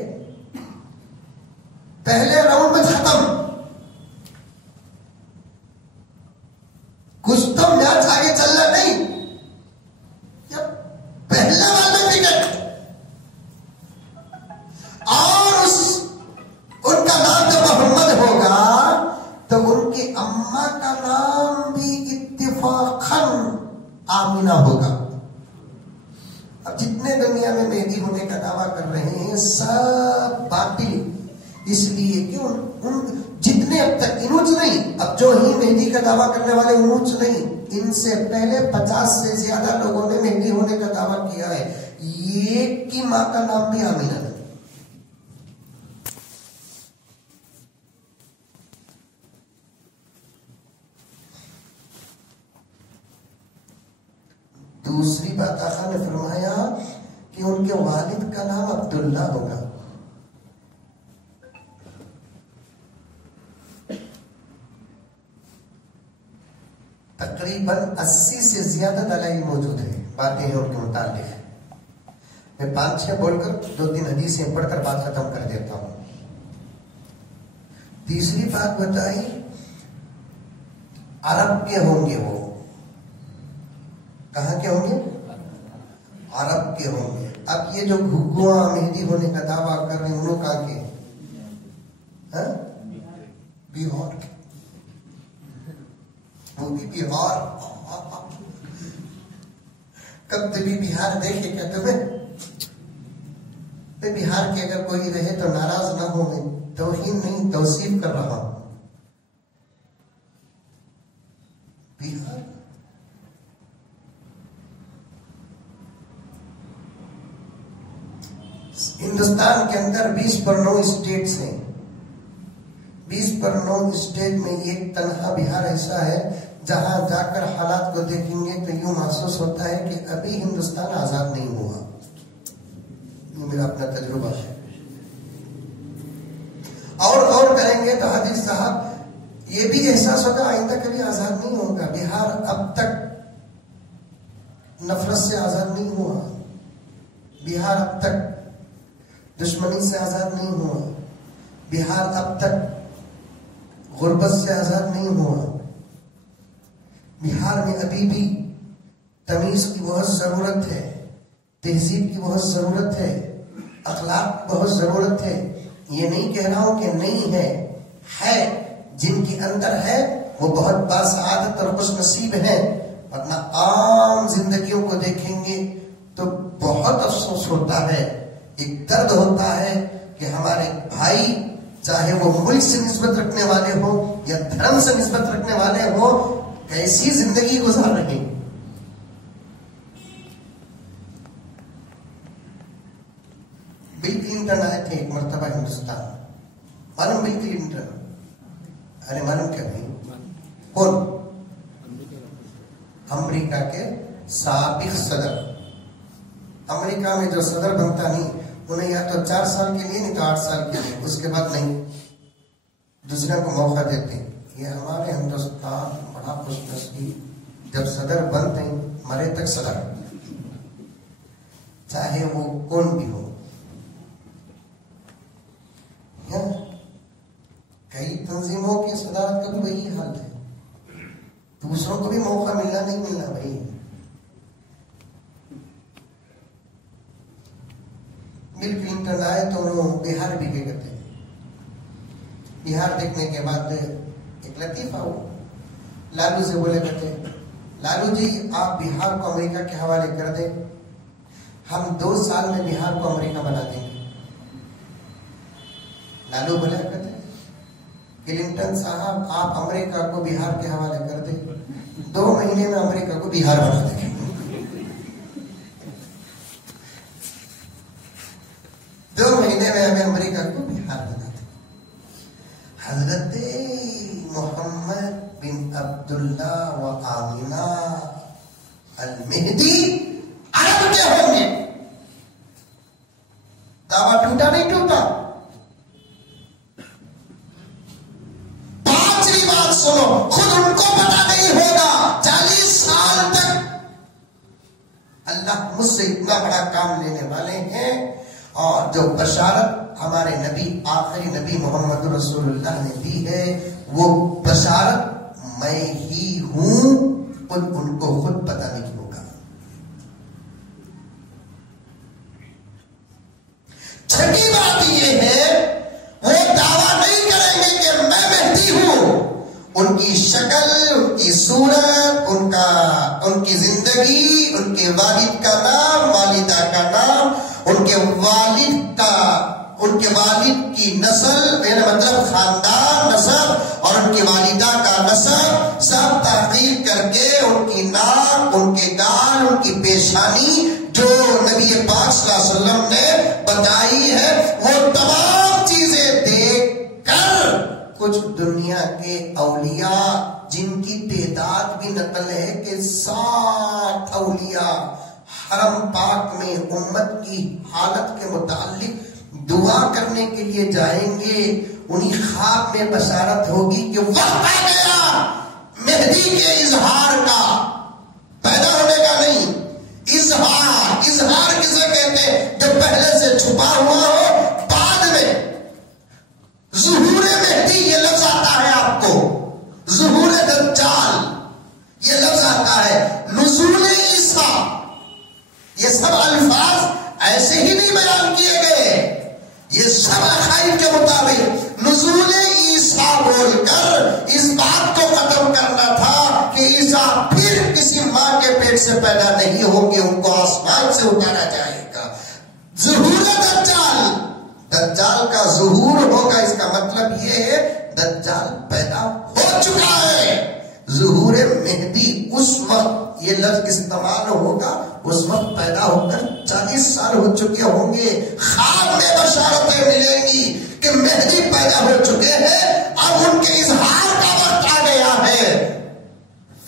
پہلے راؤنڈ میں ختم. کچھ تو میچ آگے چلنا نہیں، پہلے والے وکٹ. اور ان کا نام جب محمد ہوگا تو ان کی اماں کا نام بھی اتفاقاً آمینہ ہوگا. اب جتنے دنیا میں مہدی ہونے کا دعویٰ کر رہے ہیں سب باطل، اس لیے کہ ان جتنے اب تک انوچ نہیں، اب جو ہی مہدی کا دعویٰ کرنے والے انوچ نہیں، ان سے پہلے 50 سے زیادہ لوگوں نے مہدی ہونے کا دعویٰ کیا ہے. ایک کی ماں کا نام بھی آمینہ ہے. دوسری بات آقا نے فرمایا کہ ان کے والد کا نام عبداللہ ہوگا. تقریباً 80 سے زیادہ دلائل موجود ہیں، باتیں ہیں ان کے متعلق. میں 5-6 بول کر 2-3 حدیثیں پڑھ کر بات ختم کر دیتا ہوں. تیسری بات بتائی، عرب کے ہوں گے. وہ کہاں کے ہوں گے، عرب کے ہوں گے. اب یہ جو گھگواں مہدی ہونے کا دعویٰ کر رہے ہیں، انہوں کہاں کے، بہار کے. وہ بھی بہار. کب بھی بہار دیکھے کیا تمہیں؟ بہار کے اگر کوئی رہے تو ناراض نہ ہو، میں توہین نہیں توصیف کر رہا ہوں. بہار ہندوستان کے اندر 20/9 اسٹیٹس ہیں. 20/9 اسٹیٹ میں ایک تنہا بہار ایسا ہے جہاں جا کر حالات کو دیکھیں گے تو یوں محسوس ہوتا ہے کہ ابھی ہندوستان آزاد نہیں ہوا. یہ میرا اپنا تجربہ ہے. اور کریں گے تو حاجی صاحب یہ بھی احساس ہوگا آئندہ کبھی آزاد نہیں ہوگا. بہار اب تک نفرت سے آزاد نہیں ہوا. بہار اب تک دشمنی سے آزاد نہیں ہوا. بہار اب تک غربت سے آزاد نہیں ہوا. بہار میں ابھی بھی تمیز کی بہت ضرورت ہے، تہذیب کی بہت ضرورت ہے، اخلاق کی بہت ضرورت ہے. یہ نہیں کہہ رہا ہوں کہ نہیں ہے. جن کے اندر ہے وہ بہت باسعادت اور خوش نصیب ہیں، ورنہ عام زندگیوں کو دیکھیں گے تو بہت افسوس ہوتا ہے، ایک درد ہوتا ہے کہ ہمارے بھائی چاہے وہ ملک سے نسبت رکھنے والے ہو یا دھرم سے نسبت رکھنے والے ہو، کیسی زندگی گزار رہے ہیں. بل کلنٹن آئے تھے ایک مرتبہ ہندوستان. معلوم بل کلنٹن؟ ارے معلوم کیا نہیں؟ کون؟ امریکہ کے سابق صدر. امریکہ میں جو صدر بنتا نہیں انہیں یا تو 4 سال کے لیے نہیں تو 8 سال کے لیے، اس کے بعد نہیں، دوسرے کو موقع دیتے ہیں. یہ ہمارے ہندوستان بڑا خوش نصیب، جب صدر بنتے ہیں مرے تک صدر، چاہے وہ کون بھی ہو. دوسروں کو بھی موقع ملنا نہیں ملنا بھائی. بل کلنٹن آئے تو انہوں بہار بھی گئے کرتے. بہار دیکھنے کے بعد ایک لطیفہ ہو لالو سے بولے کرتے لالو جی آپ بہار کو امریکہ کے حوالے کر دیں, ہم 2 سال میں بہار کو امریکہ بنا دیں گے. لالو بولے کرتے کلنٹن صاحب آپ امریکہ کو بہار کے حوالے کر دیں, 2 مہینے میں امریکہ کو بہار بنا دیں گے. 2 مہینے میں ہمیں امریکہ کو بہار بنا دیں. حضرت محمد بن عبداللہ و آمینہ المہدی عرب کے ہوں گے. دعویٰ ٹوٹا نہیں ٹوٹا. 5ویں بات سنو, خود ان کو پتا نہیں ہوگا 40 سال تک اللہ مجھ سے اتنا بڑا کام لینے والے ہیں, اور جو بشارت ہمارے نبی آخری نبی محمد رسول اللہ نے دی ہے وہ بشارت میں ہی ہوں, ان کو خود پتا نہیں ہوگا. چھٹی بات یہ ہے وہ دعویٰ نہیں کریں گے کہ میں مہدی ہوں. ان کی شکل, ان کی صورت, ان کی زندگی, ان کے والد کا نام, والدہ کا نام, ان کے والد کی نسل, میرا مطلب خاندان نسب, اور ان کی والدہ کا نسب سب تحقیق کر کے ان کی ناک, ان کے گال, ان کی پیشانی جو نبی پاک صلی اللہ علیہ وسلم نے بتائی ہے وہ تمام چیزیں دیکھ کر کچھ دنیا کے اولیاء جن کی تعداد بھی نقل ہے کہ 60 اولیاء حرم پاک میں امت کی حالت کے متعلق دعا کرنے کے لیے جائیں گے. انہی خواب میں بشارت ہوگی کہ وقت آ گیا مہدی کے اظہار کا, پیدا ہونے کا نہیں. اظہار کسے کہتے ہیں؟ جو پہلے سے چھپا ہوا ہو, بعد میں ظہور مہدی یہ لفظ آتا ہے آپ کو, ظہور دجال یہ لفظ آتا ہے, نزول عیسیٰ, یہ سب الفاظ ایسے ہی نہیں بیان کیے گئے, یہ سب عقائد کے مطابق نزول عیسیٰ بول کر اس بات کو ختم کرنا تھا کہ عیسیٰ پھر کسی ماں کے پیٹ سے پیدا نہیں ہوں گے, ان کو آسمان سے اتارا جائے گا. ظہور دجال, دجال کا ظہور ہوگا, اس کا مطلب یہ ہے دجال پیدا ہو چکا ہے. ظہور مہدی اس وقت یہ لفظ استعمال ہوگا, اس وقت پیدا ہو کر 40 سال ہو چکے ہوں گے. خواب میں بشارتیں ملیں گی کہ مہدی پیدا ہو چکے ہیں, اب ان کے اظہار کا وقت آ گیا ہے.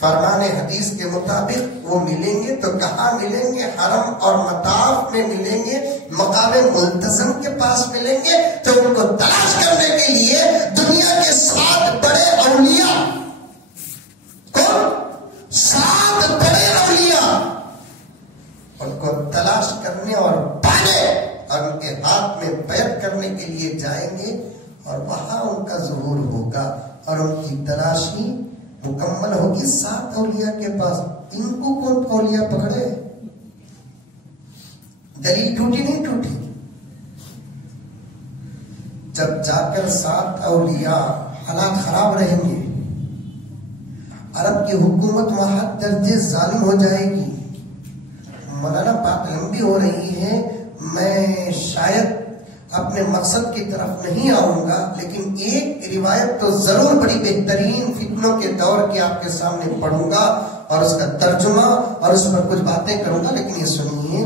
فرمان حدیث کے مطابق وہ ملیں گے تو کہاں ملیں گے؟ حرم اور مطاف میں ملیں گے, مقام ملتزم کے پاس ملیں گے. تو ان کو تلاش کرنے کے لیے دنیا کے 7 بڑے اولیاء, کون 7 بڑے اولیاء, ان کو تلاش کرنے اور پانے اور ان کے ہاتھ میں بیعت کرنے کے لیے جائیں گے, اور وہاں ان کا ظہور ہوگا اور ان کی تلاشی مکمل ہوگی 7 اولیاء کے پاس. ان کو کون اولیاء پکڑے؟ دلیل ٹوٹی نہیں ٹوٹی. جب جا کر 7 اولیاء, حالات خراب رہیں گے, عرب کی حکومت وہاں درجے ظالم ہو جائے گی. مولانا بات لمبی ہو رہی ہے, میں شاید اپنے مقصد کی طرف نہیں آؤں گا, لیکن ایک روایت تو ضرور بڑی بہترین فتنوں کے دور کی آپ کے سامنے پڑھوں گا اور اس کا ترجمہ اور اس پر کچھ باتیں کروں گا. لیکن یہ سنیے,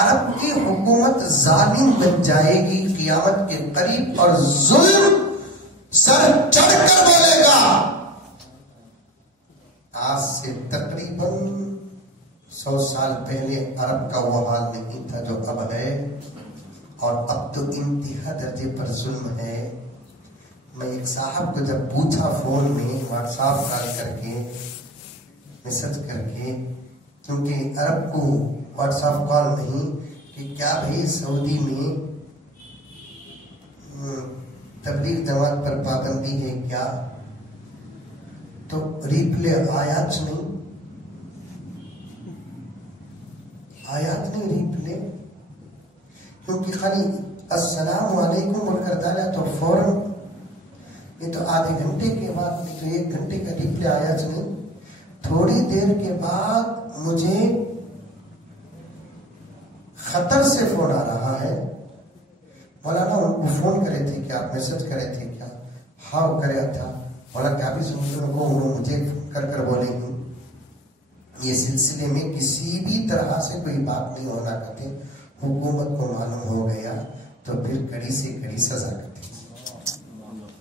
عرب کی حکومت ظالم بن جائے گی قیامت کے قریب, اور ظلم سر چڑھ کر بولے گا. آج سے تقریباً 100 سال پہلے عرب کا وہ حال نہیں تھا جو اب ہے, اور اب تو انتہا درجے پر ظلم ہے. میں ایک صاحب کو جب پوچھا فون میں, واٹس ایپ کال کر کے, میسج کر کے, کیونکہ عرب کو واٹس ایپ کال نہیں, کہ کیا بھائی سعودی میں تبلیغ جماعت پر پابندی ہے کیا؟ تو ریپلے آیات نہیں ریپلے، کیونکہ خالی السلام علیکم بول کر ڈالا تو فوراً، یہ تو آدھے گھنٹے کے بعد، تو 1 گھنٹے کا ریپلے آیات نہیں، تھوڑی دیر کے بعد مجھے خطر سے فون آ رہا ہے، مولانا ان کو فون کرے تھے کیا، میسج کرے تھے کیا، ہاں کریا تھا، مولانا کیا بھی سنوں کو انہوں مجھے کر بولیں گے یہ سلسلے میں کسی بھی طرح سے کوئی بات نہیں ہونا کرتے، حکومت کو معلوم ہو گیا تو پھر کڑی سے کڑی سزا کرتے،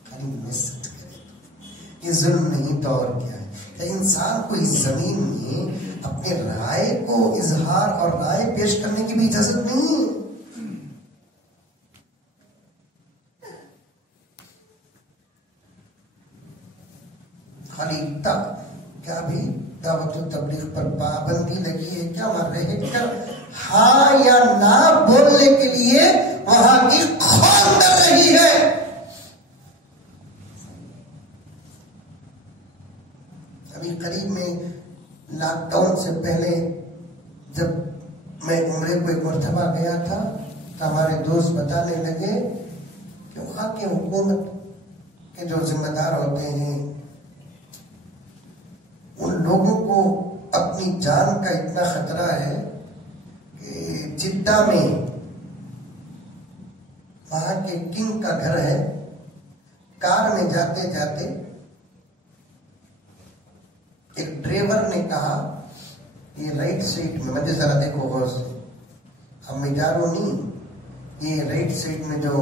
خالی میسج کرے، یہ ظلم نہیں تو اور کیا ہے؟ کہ انسان کو اس زمین میں اپنے رائے کو اظہار اور رائے پیش کرنے کی بھی اجازت نہیں، خالی کیا بھی دعوت و تبلیغ پر پابندی لگی ہے کیا، وہاں رہ کر ہاں یا نہ بولنے کے لیے وہاں کی خون ڈر رہی ہے۔ ابھی قریب میں لاک ڈاؤن سے پہلے جب میں عمرے کو ایک مرتبہ گیا تھا تو ہمارے دوست بتانے لگے کہ وہاں کے حکومت کے جو ذمہ دار ہوتے ہیں ان لوگوں کو اپنی جان کا اتنا خطرہ ہے کہ جدہ میں وہاں کے کنگ کا گھر ہے، کار میں جاتے جاتے ایک ڈرائیور نے کہا یہ رائٹ سائڈ میں، مجھے ذرا دیکھو غور سے، ہم مجارو نہیں، یہ رائٹ سائڈ میں جو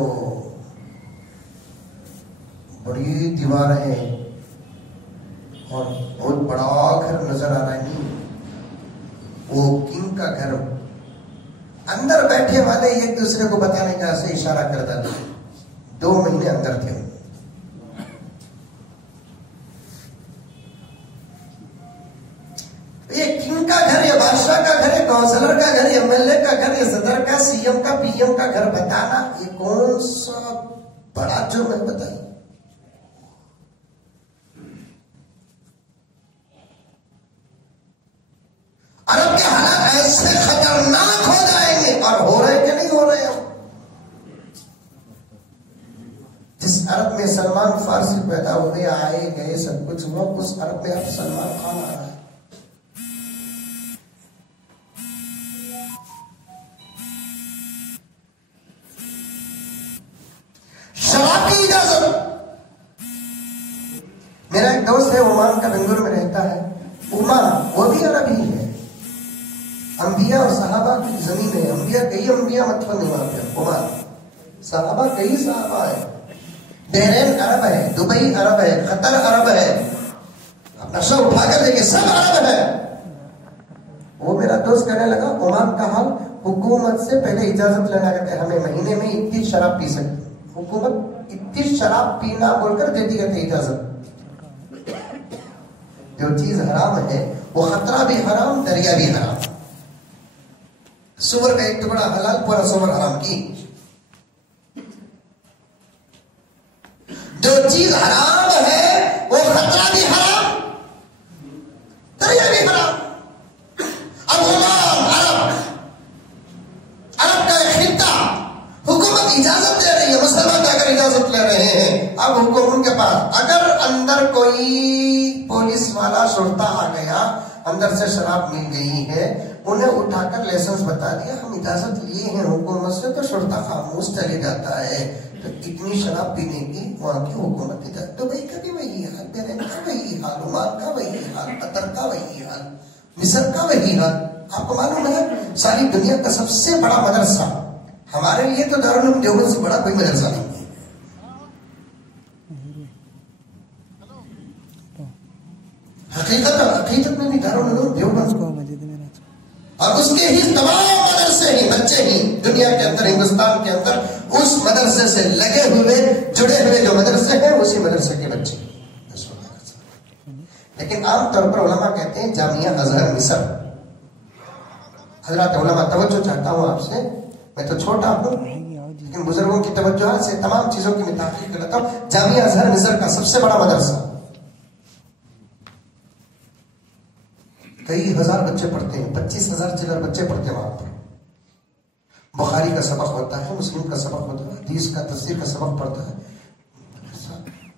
بڑی دیوار ہے اور بہت بڑا گھر نظر آ رہا ہے، نہیں وہ کنگ کا گھر، اندر بیٹھے والے ایک دوسرے کو بتانے کا سے اشارہ کرتا تھا، 2 مہینے اندر تھے، یہ کنگ کا گھر، یہ بادشاہ کا گھر، یہ کونسلر کا گھر، یہ ایم ایل اے کا گھر، یہ صدر کا، سی ایم کا، پی ایم کا گھر بتانا یہ کون سا بڑا جرم ہے بتائیے؟ عرب کے حالات ایسے خطرناک ہو جائیں گے، اور ہو رہے کہ نہیں ہو رہے ہیں؟ جس عرب میں سلمان فارسی پیدا ہوئے، آئے گئے، سب کچھ ہوا، اس عرب میں اب سلمان خان آ رہا ہے۔ شراب کی اجازت، میرا ایک دوست ہے عمان کا، بنگلور میں رہتا ہے، عمان وہ بھی عرب ہی ہے، انبیاء اور صحابہ کی زمین ہے، انبیاء کئی انبیاء مطلب نہیں وہاں پہ عمان، صحابہ کئی صحابہ ہے، بحرین عرب ہے، دبئی عرب ہے، قطر عرب ہے، اپنا سر اٹھا کر دیکھیں سب عرب ہے۔ وہ میرا دوست کہنے لگا عمان کا حال، حکومت سے پہلے اجازت لینا کہتے ہمیں مہینے میں اتنی شراب پی سکتے، حکومت اتنی شراب پینا بول کر دیتی کہتے اجازت، جو چیز حرام ہے وہ خطرہ بھی حرام، دریا بھی حرام، سور کا ایک ٹکڑا حلال، پورا سور حرام کی، جو چیز حرام ہے وہ خطرہ بھی حرام، دریا بھی حرام۔ اب عمان عرب کا ایک خطہ، حکومت اجازت دے رہی ہے، مسلمان جا کر اجازت لے رہے ہیں، اب حکومت کے پاس اگر اندر کوئی پولیس والا شرطہ آ گیا، اندر سے شراب مل گئی ہے، انہیں اٹھا کر لائسنس بتا دیا ہم اجازت لیے ہیں حکومت سے، تو شرطہ خاموش چلے جاتا ہے، تو اتنی شراب پینے کی وہاں کی حکومت اجازت۔ دبئی کا بھی وہی حال، بحرین کا وہی حال، عمان کا وہی حال، قطر کا وہی حال، مصر کا وہی حال۔ آپ کو معلوم ہے ساری دنیا کا سب سے بڑا مدرسہ، ہمارے لیے تو دارالعلوم دیوبند سے بڑا کوئی مدرسہ نہیں ہے، حقیقت میں بھی دارالعلوم دیوبند، اور اس کے ہی تمام مدرسے ہی بچے ہی دنیا کے اندر، ہندوستان کے اندر اس مدرسے سے لگے ہوئے جڑے ہوئے جو مدرسے ہیں اسی مدرسے کے بچے، لیکن عام طور پر علماء کہتے ہیں جامعہ ازہر مصر۔ حضرات علماء توجہ چاہتا ہوں آپ سے، میں تو چھوٹا ہوں لیکن بزرگوں کی توجہ سے تمام چیزوں کی میں تحقیق کرتا ہوں، جامعہ ازہر مصر کا سب سے بڑا مدرسہ کئی ہزار بچے پڑھتے ہیں، 25,000 چلر بچے پڑھتے ہیں وہاں پر. بخاری کا سبق ہوتا ہے، مسلم کا سبق ہوتا ہے، حدیث کا تفسیر کا سبق پڑھتا ہے.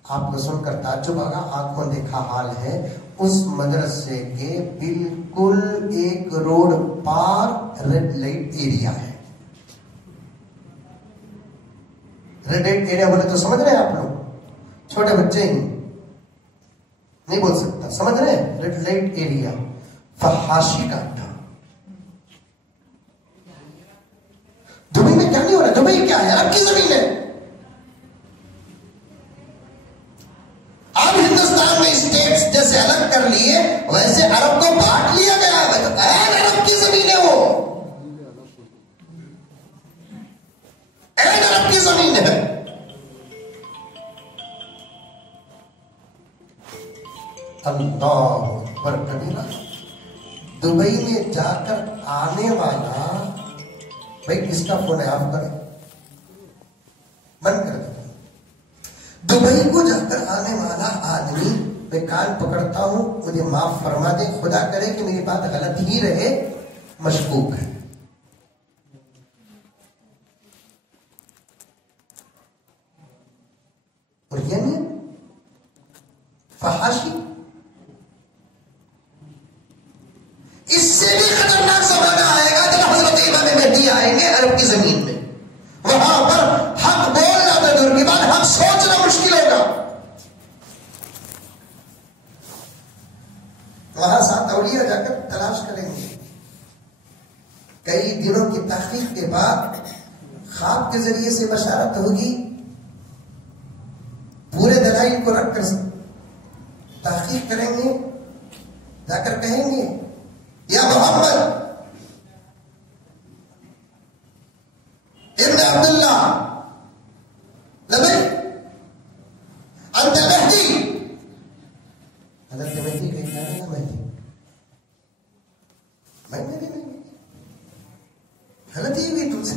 آپ کو سن کر تعجب ہوگا، آنکھوں دیکھا حال ہے. اس مدرسے کے بالکل ایک روڈ پار ریڈ لائٹ ایریا ہے. ریڈ لائٹ ایریا بولے تو سمجھ رہے ہیں آپ لوگ؟ چھوٹے بچے ہی نہیں بول سکتا، سمجھ رہے ہیں؟ ریڈ لائٹ ایریا، فحاشی کا اڈا. دبئی میں کیا نہیں ہو رہا؟ دبئی کیا ہے؟ عرب کی زمین ہے. اب ہندوستان میں اسٹیٹس جیسے الگ کر لیے ویسے عرب کو بانٹ لیا گیا ہے. عرب کی زمین ہے، وہ عرب کی زمین ہے. اللہ اکبر کبیرہ. دبئی میں جا کر آنے والا، بھائی کس کا فون ہے؟ آپ کریں، بند کر دیں. دبئی کو جا کر آنے والا آدمی، میں کان پکڑتا ہوں، مجھے معاف فرما دے، خدا کرے کہ میری بات غلط ہی رہے، مشکوک ہے. اور یعنی فحاشی. اس سے بھی خطرناک زمانہ آئے گا جب حضرت امام مہدی آئیں گے عرب کی زمین میں. وہاں پر حق بولنا تو دور کی بات، حق سوچنا مشکل ہوگا. وہاں 7 اولیاء جا کر تلاش کریں گے. کئی دنوں کی تحقیق کے بعد خواب کے ذریعے سے بشارت ہوگی. پورے دلائل کو رکھ کر تحقیق کریں گے، جا کر کہیں گے یا محمد ابن عبداللہ لبیک انت المہدی. حضرت مہدی کہتا ہے نا، مہدی میں غلطی ہوئی تم سے.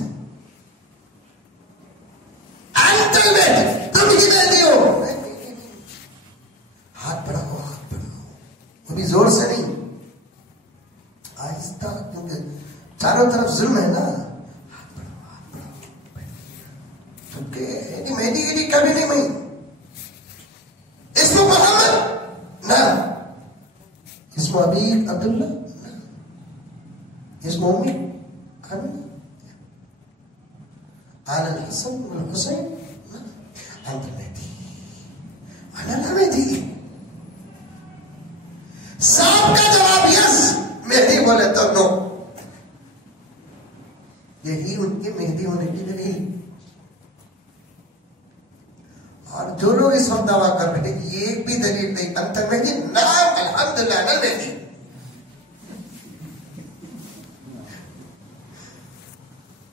انت المہدی، تم ہی مہدی ہو. ہاتھ بڑھاؤ، ہاتھ بڑھاؤ، وہ بھی زور سے نہیں، آہستہ، کیونکہ چاروں طرف ظلم ہے نا. ہاتھ بڑھاؤ، ہاتھ بڑھاؤ. کیونکہ مہدی کبھی نہیں میں اسم محمد نہ، اسم ابی عبداللہ نہ، اسم امی آمنہ، آل الحسن والحسین نہ. انت مہدی، انا لا مہدی. صاحب کا جواب یس، مہدی بولے تو نو. یہی ان کے مہدی ہونے کی دلیل. اور جو لوگ اس وقت دعویٰ کر رہے ہیں یہ ایک بھی دلیل نہیں. انت مہدی، نعم الحمدللہ انا مہدی.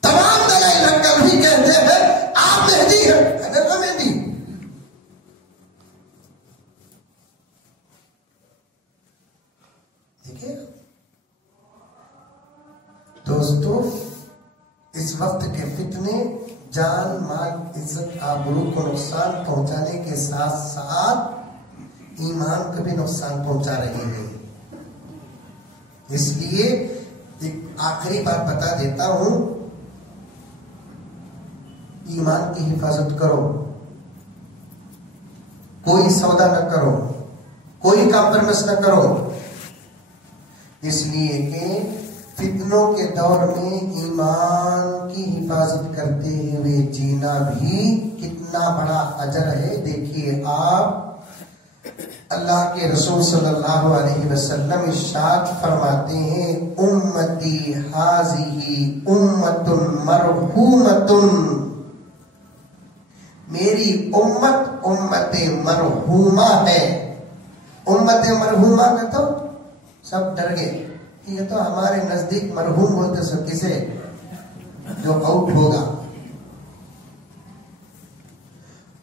تمام دلائل رکھ کر بھی کہتے ہیں آپ مہدی ہیں، انا لا مہدی. دیکھیے دوستو، اس وقت کے فتنے جان، مال، عزت، آبرو کو نقصان پہنچانے کے ساتھ ساتھ ایمان کو بھی نقصان پہنچا رہے ہیں. اس لیے ایک آخری بات بتا دیتا ہوں، ایمان کی حفاظت کرو. کوئی سودا نہ کرو، کوئی کمپرومائز نہ کرو. اس لیے کہ فتنوں کے دور میں ایمان کی حفاظت کرتے ہوئے جینا بھی کتنا بڑا اجر ہے. دیکھیے آپ اللہ کے رسول صلی اللہ علیہ وسلم ارشاد فرماتے ہیں، امتی ہذہ امت مرحومۃ، میری امت امت مرحومہ ہے. امت مرحومہ کا تو سب ڈر گئے، یہ تو ہمارے نزدیک مرحوم بولتے سب کسے جو آؤٹ ہوگا.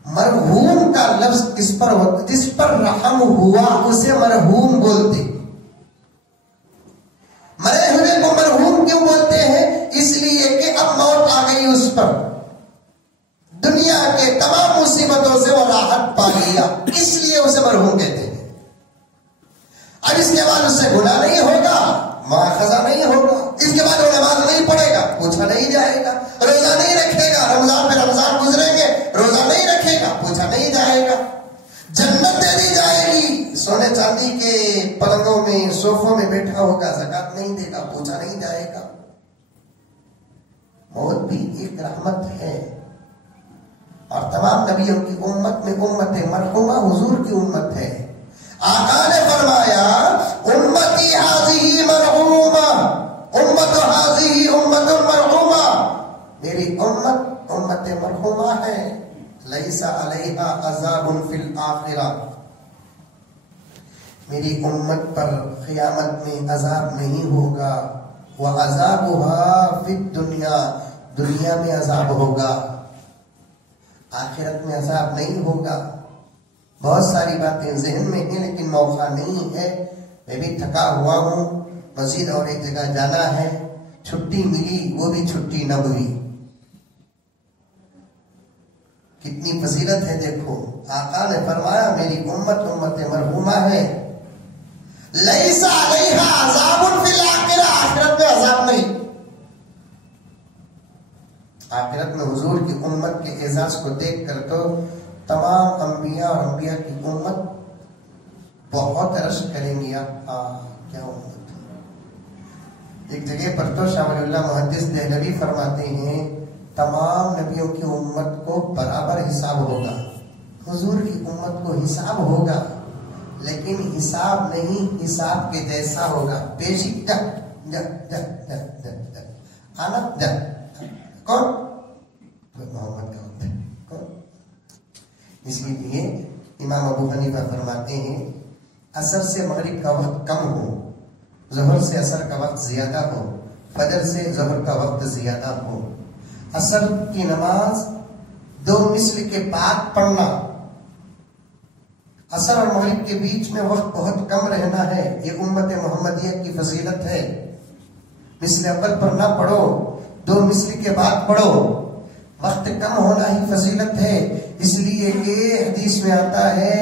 مرحوم کا لفظ اس پر ہوتا، جس پر رحم ہوا اسے مرحوم بولتے. مرے ہوئے کو مرحوم کیوں بولتے ہیں؟ اس لیے کہ اب موت آ گئی اس پر، دنیا کے تمام مصیبتوں سے وہ راحت پا لیا، اس لیے اسے مرحوم کہتے ہیں. اب اس کے بعد اس سے گناہ نہیں ہوگا، مواخذہ نہیں ہوگا، اس کے بعد وہ نماز نہیں پڑھے گا، پوچھا نہیں جائے گا، روزہ نہیں رکھے گا، رمضان پہ رمضان گزریں گے، روزہ نہیں رکھے گا، پوچھا نہیں جائے گا، جنت دے دی جائے گی، سونے چاندی کے پلنگوں میں صوفوں میں بیٹھا ہوگا، زکات نہیں دے گا، پوچھا نہیں جائے گا۔ موت بھی ایک رحمت ہے، اور تمام نبیوں کی امت میں امت مرحومہ حضور کی امت ہے۔ آقا نے فرمایا امتی حاضی مرحومہ، امت حاضی امت مرحومہ، میری امت امت مرحومہ ہے، لیس علیہا عذاب فی الآخرہ، میری امت پر قیامت میں عذاب نہیں ہوگا، وعذابها فی الدنیا، دنیا میں عذاب ہوگا، آخرت میں عذاب نہیں ہوگا۔ بہت ساری باتیں ذہن میں ہیں لیکن موقع نہیں ہے، میں بھی تھکا ہوا ہوں، مزید اور ایک جگہ جانا ہے، چھٹی ملی وہ بھی چھٹی نہ ہوئی۔ کتنی فضیلت ہے دیکھو، آقا نے فرمایا میری امت امت مرحومہ ہے، لیس علیہا عذاب فی الآخرہ، آخرت میں عذاب نہیں۔ آخرت میں حضور کی امت کے اعزاز کو دیکھ کر تو تمام انبیاء اور انبیاء کی امت بہت رشک کریں گی، کیا امت ہے۔ ایک جگہ پر تو شاہ ولی اللہ محدث دہلوی فرماتے ہیں تمام نبیوں کی امت کو برابر حساب ہوگا، حضور کی امت کو حساب ہوگا لیکن حساب نہیں حساب کے جیسا ہوگا، پیشی آنا کون؟ محمد کا ہوتا ہے کون؟ اس لیے امام ابو حنیفہ فرماتے ہیں عصر سے مغرب کا وقت کم ہو، ظہر سے عصر کا وقت زیادہ ہو، فجر سے ظہر کا وقت زیادہ ہو، عصر کی نماز 2 مثل کے بعد پڑھنا، عصر اور مغرب کے بیچ میں وقت بہت کم رہنا ہے، یہ امت محمدیہ کی فضیلت ہے۔ مثل اول پر نہ پڑھو، 2 مثل کے بعد پڑھو، وقت کم ہونا ہی فضیلت ہے، اس لیے کہ حدیث میں آتا ہے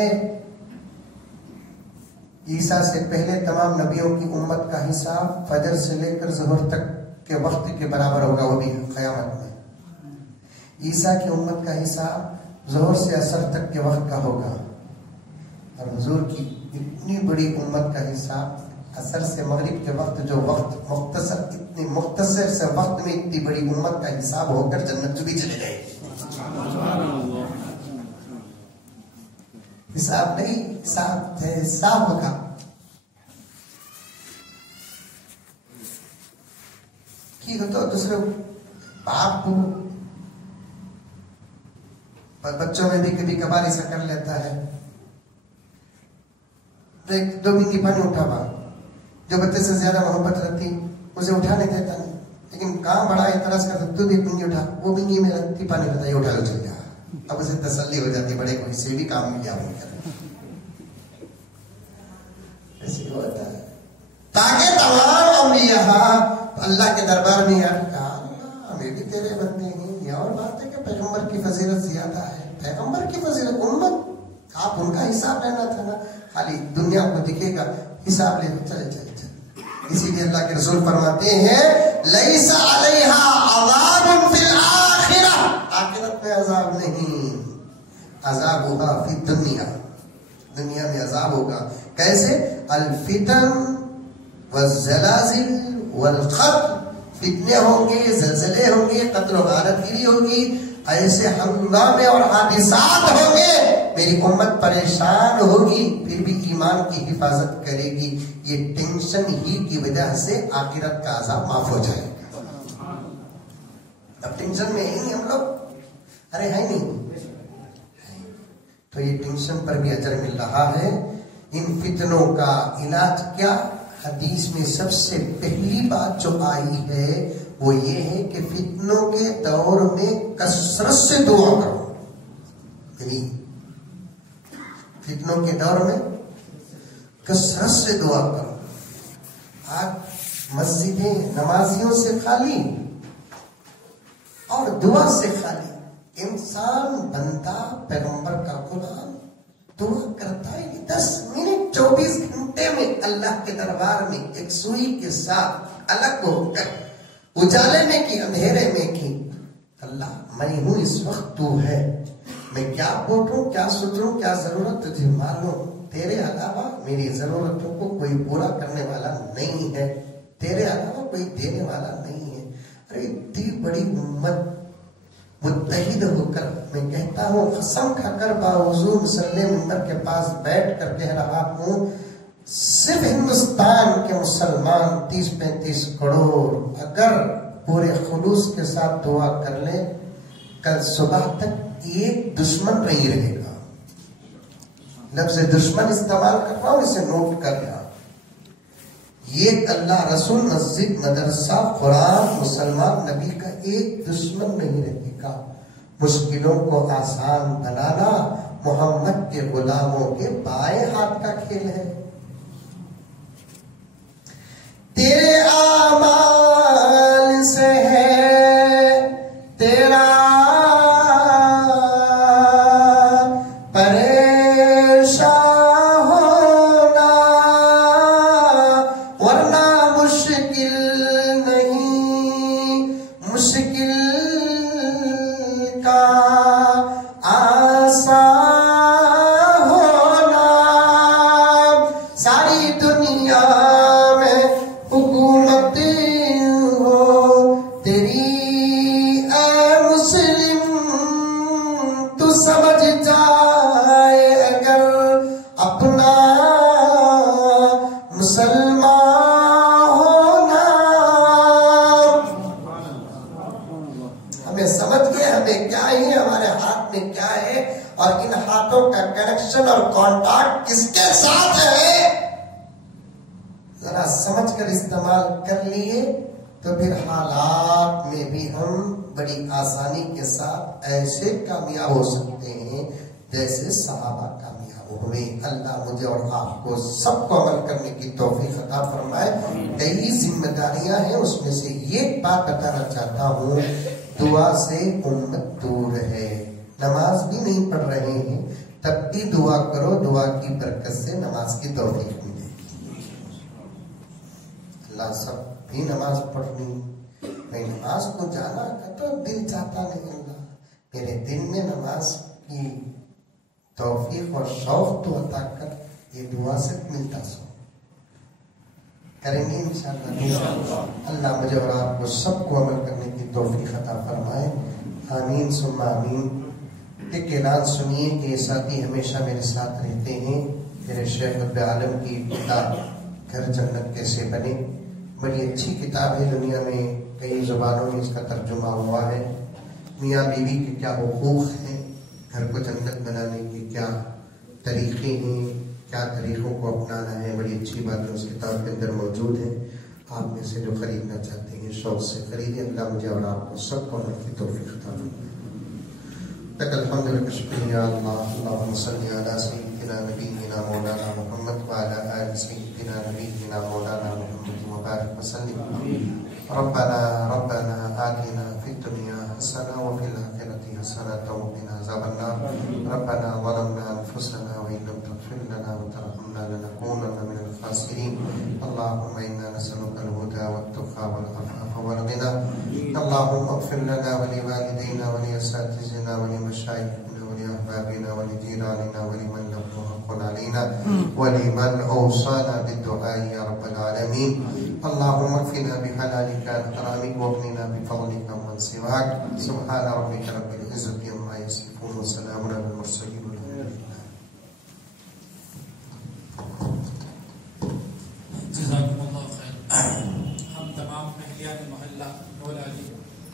عیسیٰ سے پہلے تمام نبیوں کی امت کا حساب فجر سے لے کر ظہر تک کے وقت کے برابر ہوگا، وہ بھی قیامت میں۔ عیسیٰ کی امت کا حساب ظہر سے عصر تک کے وقت کا ہوگا، اور حضور کی اتنی بڑی امت کا حساب عصر سے مغرب کے وقت، جو وقت مختصر، اتنی مختصر سے وقت میں اتنی بڑی امت کا حساب ہو کر جنت بھی چلے گئے۔ حساب نہیں، حساب ہوگا۔ کی ہو تو دوسرے باپ کو، بچوں میں بھی کبھی کبھار ایسا کر لیتا ہے، 2 بندی پانی اٹھا، جو بچے سے زیادہ محبت رہتی اسے اٹھانے دیتا نہیں، لیکن کام بڑا اعتراض کرتا، تو بھی بنگی اٹھا، وہ بنگی میں رکھتی پانی رہتا ہے، یہ اٹھا لو چل جا، اب اسے تسلی ہو جاتی بڑے کو، اسے بھی کام میں کیا نہیں کرنا، ایسے ہوتا ہے تاکہ تمام انبیاء اللہ کے دربار میں یاد کہا ہمیں بھی تیرے بندے ہیں۔ یہ اور بات ہے کہ پیغمبر کی فضیلت زیادہ ہے، پیغمبر کی فضیلت، امت آپ ان کا حساب لینا تھا نا، خالی دنیا کو دکھے گا حساب لے چلے چلے چلے۔ اسی لیے اللہ کے رسول فرماتے ہیں لیس علیہا عذاب فی الآخرہ، آخرت میں عذاب نہیں، عذاب ہوگا فی الدنیا، دنیا میں عذاب ہوگا۔ کیسے؟ الفتن والزلازل والقتل، فتنے ہوں گے، زلزلے ہوں گے، قتل و غارت گیری ہوگی، ایسے ہنگامے اور حادثات ہوں گے، میری امت پریشان ہوگی پھر بھی ایمان کی حفاظت کرے گی، یہ ٹینشن ہی کی وجہ سے آخرت کا عذاب معاف ہو جائے گا۔ اب ٹینشن میں ہی ہم لوگ، ارے ہے نہیں، تو یہ ٹینشن پر بھی اجر مل رہا ہے۔ ان فتنوں کا علاج کیا؟ حدیث میں سب سے پہلی بات جو آئی ہے وہ یہ ہے کہ فتنوں کے دور میں کثرت سے دعا کرو، یعنی فتنوں کے دور میں کثرت سے دعا کرو۔ آج مسجدیں نمازیوں سے خالی اور دعا سے خالی، انسان بندہ پیغمبر کا غلام دعا کرتا ہے 10 منٹ 24 گھنٹے میں اللہ کے دربار میں ایک سوئی کے ساتھ الگ ہو کر اجالے میں کی اندھیرے میں کی، اللہ میں ہوں اس وقت تو ہے، میں کیا بوٹوں کیا ستروں کیا ضرورت تجھے معلوم، تیرے علاوہ میری ضرورتوں کو کوئی پورا کرنے والا نہیں ہے، تیرے علاوہ کوئی دینے والا نہیں ہے۔ ارے اتنی بڑی امت متحد ہو کر میں کہتا ہوں، قسم کھا کر باوضو مصلی منبر کے پاس بیٹھ کر کہہ رہا ہوں، صرف ہندوستان کے مسلمان 30-35 کروڑ اگر پورے خلوص کے ساتھ دعا کر لیں، کل صبح تک ایک دشمن نہیں رہے گا۔ لفظ دشمن استعمال کر رہا ہوں، اسے نوٹ کر رہا، یہ اللہ رسول مسجد مدرسہ قرآن مسلمان نبی کا ایک دشمن نہیں رہے گا۔ مشکلوں کو آسان بنانا محمد کے غلاموں کے بائیں ہاتھ کا کھیل ہے۔ تیرے اعمال سے ہے تیرا اور کانٹیکٹ کس کے ساتھ ہے، ذرا سمجھ کر استعمال کر لیے تو پھر حالات میں بھی ہم بڑی آسانی کے ساتھ ایسے کامیاب ہو سکتے ہیں جیسے صحابہ کامیاب ہوئے۔ اللہ مجھے اور آپ کو سب کو عمل کرنے کی توفیق عطا فرمائے۔ کئی ذمہ داریاں ہیں، اس میں سے ایک بات بتانا چاہتا ہوں، دعا سے امت دور ہے۔ نماز بھی نہیں پڑھ رہے ہیں تب بھی دعا کرو، دعا کی برکت سے نماز کی توفیق ملے گی۔ اللہ سب بھی نماز پڑھنی، میں نماز کو جانا کا تو دل چاہتا نہیں، اللہ میرے دل میں نماز کی توفیق اور شوق تو عطا کر، یہ دعا سے ملتا سو کریں گے انشاءاللہ۔ اللہ مجھے اور آپ کو سب کو عمل کرنے کی توفیق عطا فرمائے، آمین ثم آمین۔ ایک اعلان سنیے کہ یہ ساتھی ہمیشہ میرے ساتھ رہتے ہیں، میرے شیخ رب عالم کی کتاب گھر جنت کیسے بنے، بڑی اچھی کتاب ہے، دنیا میں کئی زبانوں میں اس کا ترجمہ ہوا ہے۔ میاں بیوی کے کیا حقوق ہیں، گھر کو جنت بنانے کے کیا طریقے ہیں، کیا طریقوں کو اپنانا ہے، بڑی اچھی باتیں اس کتاب کے اندر موجود ہیں۔ آپ میں سے جو خریدنا چاہتے ہیں شوق سے خریدیں۔ اللہ مجھے اور آپ کو سب کو عمل کی توفیق عطا فرمائے۔ لك الحمد لك الشكر يا الله، اللهم صل على سيدنا نبينا مولانا محمد وعلى آل سيدنا نبينا مولانا محمد وبارك وسلم۔ ربنا آتنا في الدنيا حسنة وفي الآخرة حسنة وقنا عذاب النار۔ ربنا ظلمنا أنفسنا وإن لم تغفر لنا وترحمنا لنكونن من الخاسرين۔ اللهم إنا نسألك الهدى والتقى والعفاف والغنى۔ اللهم اغفر لنا ولوالدينا ولأساتذتنا ولمشايخنا ولأحبابنا ولجيراننا ولمن له حق علينا ولمن أوصانا بالدعاء يا رب العالمين۔ اللهم اكفنا بحلالك عن حرامك واغننا بفضلك ومن سواك۔ سبحان ربك رب العزة عما يصفون وسلام على المرسلين والحمد لله۔ جزاکم اللہ خیر۔ ہم تمام اہلیان محلہ